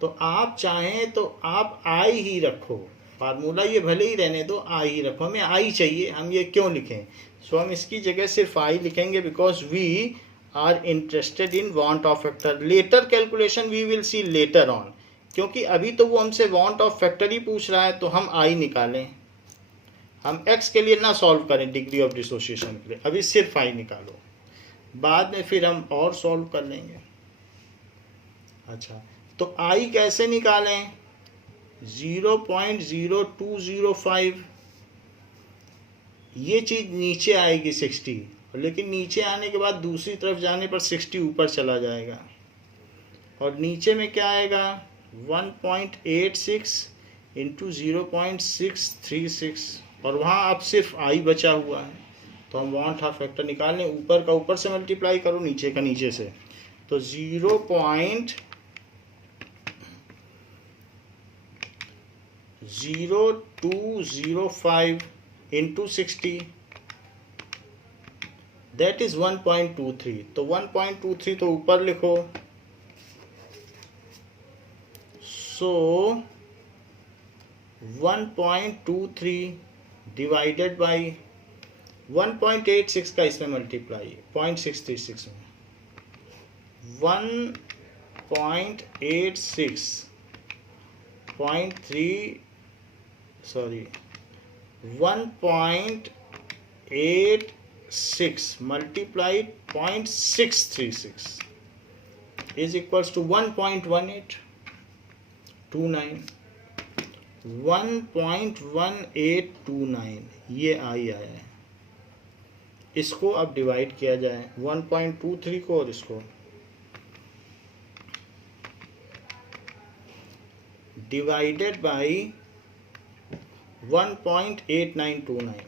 तो आप चाहें तो आप आई ही रखो, फार्मूला ये भले ही रहने दो, आई ही रखो, हमें आई चाहिए, हम ये क्यों लिखें। सो हम इसकी जगह सिर्फ आई लिखेंगे, because we are interested in van't Hoff factor. Later calculation we will see later on, क्योंकि अभी तो वो हमसे वांट ऑफ फैक्टर ही पूछ रहा है, तो हम आई निकालें, हम एक्स के लिए ना सॉल्व करें डिग्री ऑफ डिसोसिएशन के लिए, अभी सिर्फ आई निकालो, बाद में फिर हम और सॉल्व कर लेंगे। अच्छा, तो आई कैसे निकालें, 0.0205, ये चीज़ नीचे आएगी 60, लेकिन नीचे आने के बाद दूसरी तरफ जाने पर 60 ऊपर चला जाएगा, और नीचे में क्या आएगा 1.86 इंटू 0.636, और वहाँ अब सिर्फ आई बचा हुआ है, तो हम वांट ऑफ फैक्टर निकाल लें, ऊपर का ऊपर से मल्टीप्लाई करो, नीचे का नीचे से, तो 0.0205 इंटू 60, दैट इज 1.23, तो 1.23 तो ऊपर लिखो। सो 1.23 डिवाइडेड बाई 1.86 का इसमें मल्टीप्लाई 0.636 में 1.86 1.86 multiplied 0.636 is equals to 1.1829, 1.1829 ये आई आया है। इसको अब डिवाइड किया जाए 1.23 को और इसको, divided by 1.8929,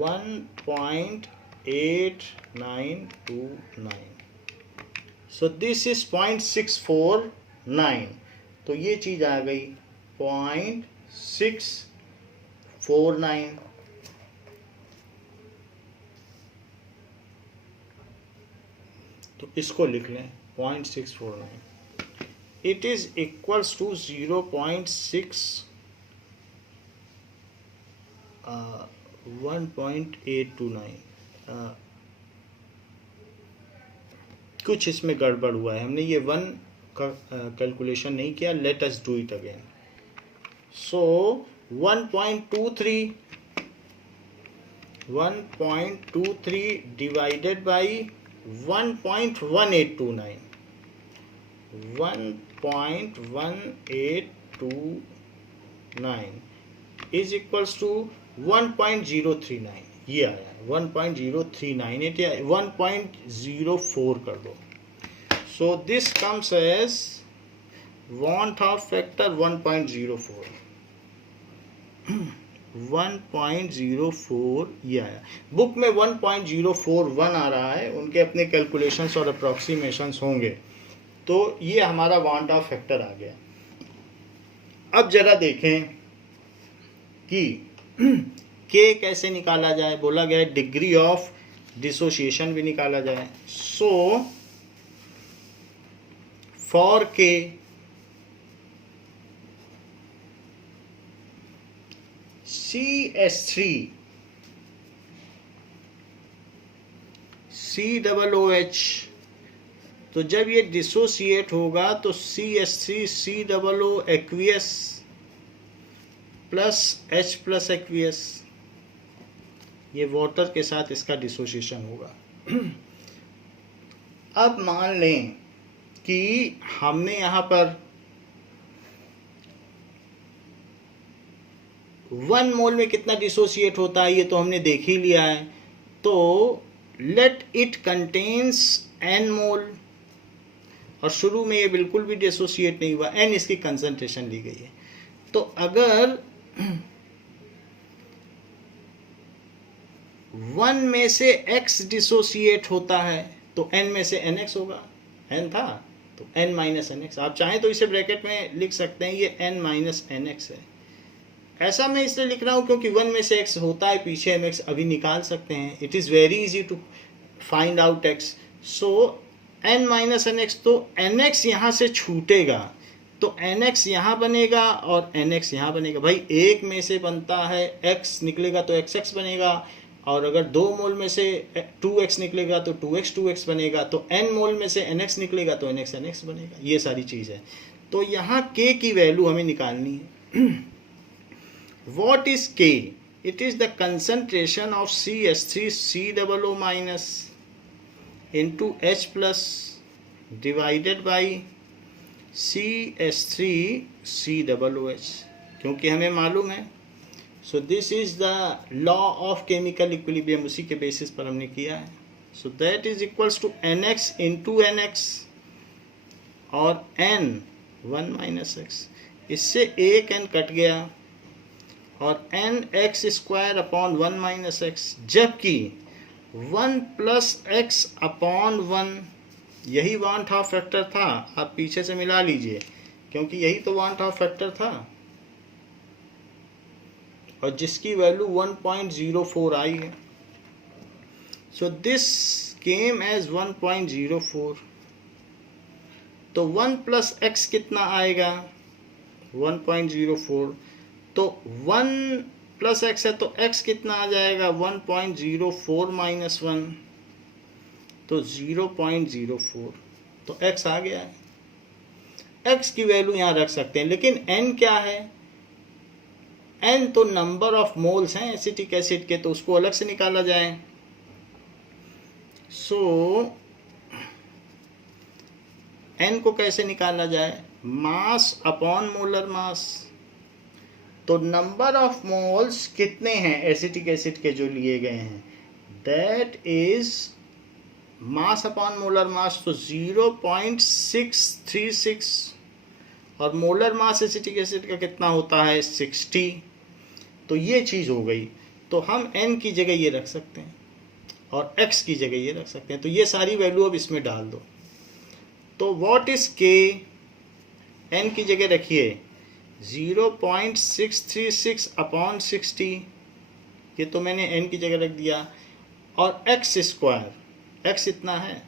1.8929, so this is 0.649, तो ये चीज आ गई 0.649। तो इसको लिख लें 0.649, इट इज इक्वल्स टू 1.829। कुछ इसमें गड़बड़ हुआ है, हमने ये 1 का कैलकुलेशन नहीं किया, let us do it again. So 1.23 1.23 divided by 1.1829, 1.1829 is equals to 1.039, ये आया 1.0398 या 1.04 कर दो. So this comes as want of factor 1.04. 1.04 ये आया. बुक में 1.041 आ रहा है, उनके अपने कैलकुलेशंस और अप्रॉक्सीमेशंस होंगे. तो ये हमारा want of factor आ गया. अब जरा देखें कि k कैसे निकाला जाए. बोला गया डिग्री ऑफ डिसोसिएशन भी निकाला जाए. So for k CH3 COOH, तो जब ये डिसोसिएट होगा तो CH3 COO aqueous plus H plus aqueous, ये वाटर के साथ इसका डिसोसिएशन होगा. अब मान लें कि हमने यहाँ पर 1 मोल में कितना डिसोसिएट होता है ये तो हमने देख ही लिया है. तो लेट इट कंटेन्स n मोल, और शुरू में ये बिल्कुल भी डिसोसिएट नहीं हुआ, n इसकी कंसंट्रेशन ली गई है. तो अगर 1 में से x डिसोसिएट होता है तो n में से nx होगा. n था तो n माइनस nx, आप चाहें तो इसे ब्रैकेट में लिख सकते हैं, ये n माइनस nx है. ऐसा मैं इसलिए लिख रहा हूँ क्योंकि 1 में से x होता है, पीछे हम x अभी निकाल सकते हैं. It is very easy to find out x. सो n माइनस nx, तो nx यहाँ से छूटेगा तो nx यहाँ बनेगा और nx यहाँ बनेगा. भाई एक में से बनता है x निकलेगा तो xx बनेगा, और अगर 2 मोल में से 2x निकलेगा तो 2x बनेगा, तो n मोल में से nx निकलेगा तो nx बनेगा. ये सारी चीज़ है. तो यहाँ k की वैल्यू हमें निकालनी है. What is K? It is the concentration of CH3 COO minus into H plus divided by CH3 COOH, क्योंकि हमें मालूम है. So this is the law of chemical equilibrium, उसी के बेसिस पर हमने किया है. So that is equals to NX into NX और N 1 minus x, इससे एक n कट गया और n x square upon 1 minus x, जबकि 1 प्लस एक्स अपॉन 1 यही वांट हाफ फैक्टर था. आप पीछे से मिला लीजिए क्योंकि यही तो वांट हाफ फैक्टर था, और जिसकी वैल्यू 1.04 आई है. So this came as 1.04. तो 1 प्लस एक्स कितना आएगा 1.04. तो 1 प्लस एक्स है तो x कितना आ जाएगा 1.04 माइनस 1, तो 0.04. तो x आ गया है. x की वैल्यू यहाँ रख सकते हैं, लेकिन n क्या है. n तो नंबर ऑफ मोल्स हैं एसिटिक एसिड के, तो उसको अलग से निकाला जाए. सो n को कैसे निकाला जाए, मास अपॉन मोलर मास. तो नंबर ऑफ मोल्स कितने हैं एसिटिक एसिड के जो लिए गए हैं, that is mass upon molar mass. तो 0.636, और मोलर मास एसिटिक एसिड का कितना होता है 60. तो ये चीज़ हो गई. तो हम n की जगह ये रख सकते हैं और x की जगह ये रख सकते हैं. तो ये सारी वैल्यू अब इसमें डाल दो. तो व्हाट इज k, n की जगह रखिए 0.636 अपॉन 60, ये तो मैंने n की जगह रख दिया, और x स्क्वायर, x इतना है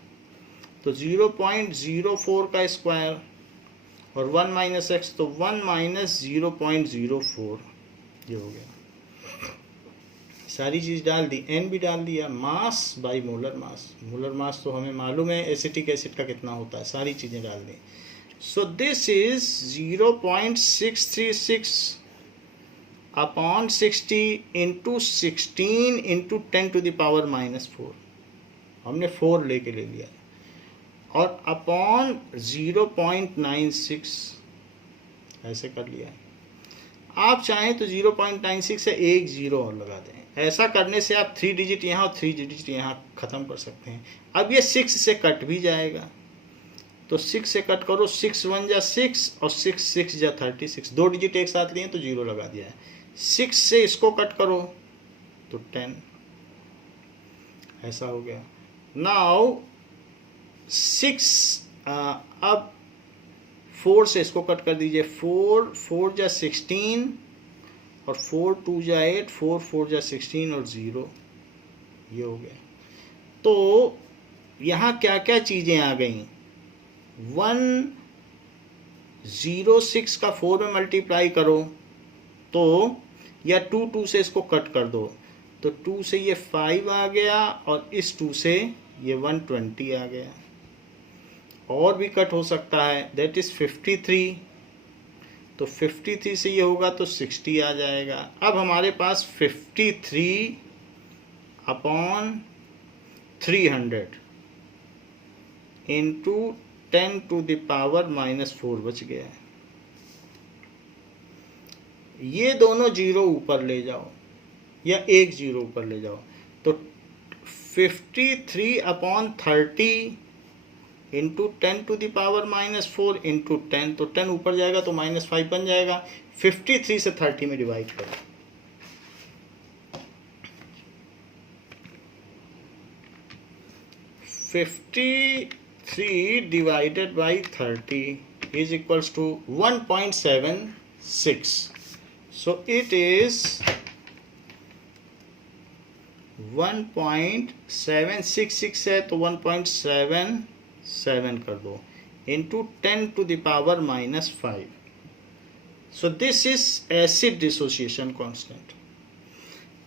तो 0.04 का स्क्वायर और 1 माइनस एक्स, तो 1 माइनस 0.04, ये हो गया. सारी चीज़ डाल दी, n भी डाल दिया, मास by molar mass. Molar mass तो हमें मालूम है एसिटिक एसिड का कितना होता है, सारी चीज़ें डाल दी. So this is 0.636 upon 60 into 16 into 10 to the power -4, हमने 4 लेके ले लिया, और अपॉन 0.96 ऐसे कर लिया है। आप चाहें तो 0.96 से एक जीरो और लगा दें। ऐसा करने से आप 3 डिजिट यहाँ और 3 डिजिट यहाँ ख़त्म कर सकते हैं। अब ये 6 से कट भी जाएगा, तो 6 से कट करो, 6 1 जा 6 और 6 6 जा 36, 2 डिजिट एक साथ लिए तो जीरो लगा दिया है। 6 से इसको कट करो तो 10, ऐसा हो गया। नाउ 6 अब 4 से इसको कट कर दीजिए, 4 4 जा 16 और 4 2 जा 8, 4 4 जा 16 और 0, ये हो गया। तो यहाँ क्या क्या चीज़ें आ गई, 106 का 4 में मल्टीप्लाई करो तो, या 2 2 से इसको कट कर दो तो 2 से ये 5 आ गया और इस 2 से ये 120 आ गया। और भी कट हो सकता है, दैट इज़ 53, तो 53 से ये होगा तो 60 आ जाएगा। अब हमारे पास 53 upon 300 into 10 to the power -4 बच गया है। ये दोनों जीरो ऊपर ले जाओ या एक जीरो ऊपर ले जाओ, तो 53 upon 30 into 10 to the power -4 into 10, तो 10 ऊपर जाएगा तो -5 बन जाएगा। 53 से 30 में डिवाइड करो, 53 divided by 30 is equals to 1.76. So it is 1.766 है तो 1.77 कर दो into 10 to the power -5. So this is acid dissociation constant.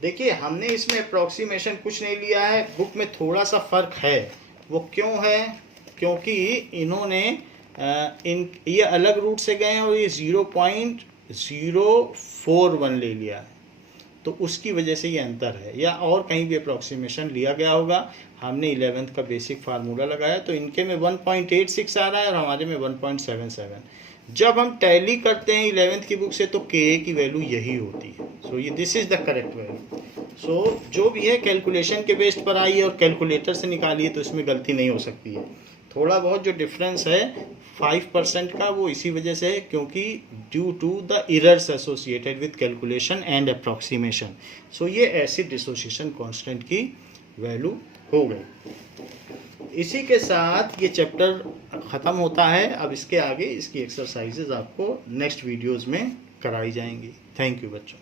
देखिए हमने इसमें अप्रोक्सीमेशन कुछ नहीं लिया है, बुक में थोड़ा सा फर्क है। वो क्यों है? क्योंकि इन्होंने ये अलग रूट से गए हैं और ये 0.041 ले लिया है, तो उसकी वजह से ये अंतर है। या और कहीं भी अप्रोक्सीमेशन लिया गया होगा, हमने 11th का बेसिक फार्मूला लगाया तो इनके में 1.86 आ रहा है और हमारे में 1.77। जब हम टैली करते हैं 11th की बुक से तो के की वैल्यू यही होती है। सो ये this is the correct value. So जो भी है कैलकुलेशन के बेस्ड पर आई है और कैलकुलेटर से निकालिए तो इसमें गलती नहीं हो सकती है। थोड़ा बहुत जो डिफरेंस है 5% का वो इसी वजह से है क्योंकि due to the errors associated with calculation and approximation. So ये एसिड डिसोसिएशन कांस्टेंट की वैल्यू हो गई। इसी के साथ ये चैप्टर ख़त्म होता है। अब इसके आगे इसकी एक्सरसाइजेज आपको नेक्स्ट वीडियोज़ में कराई जाएंगी। थैंक यू बच्चों।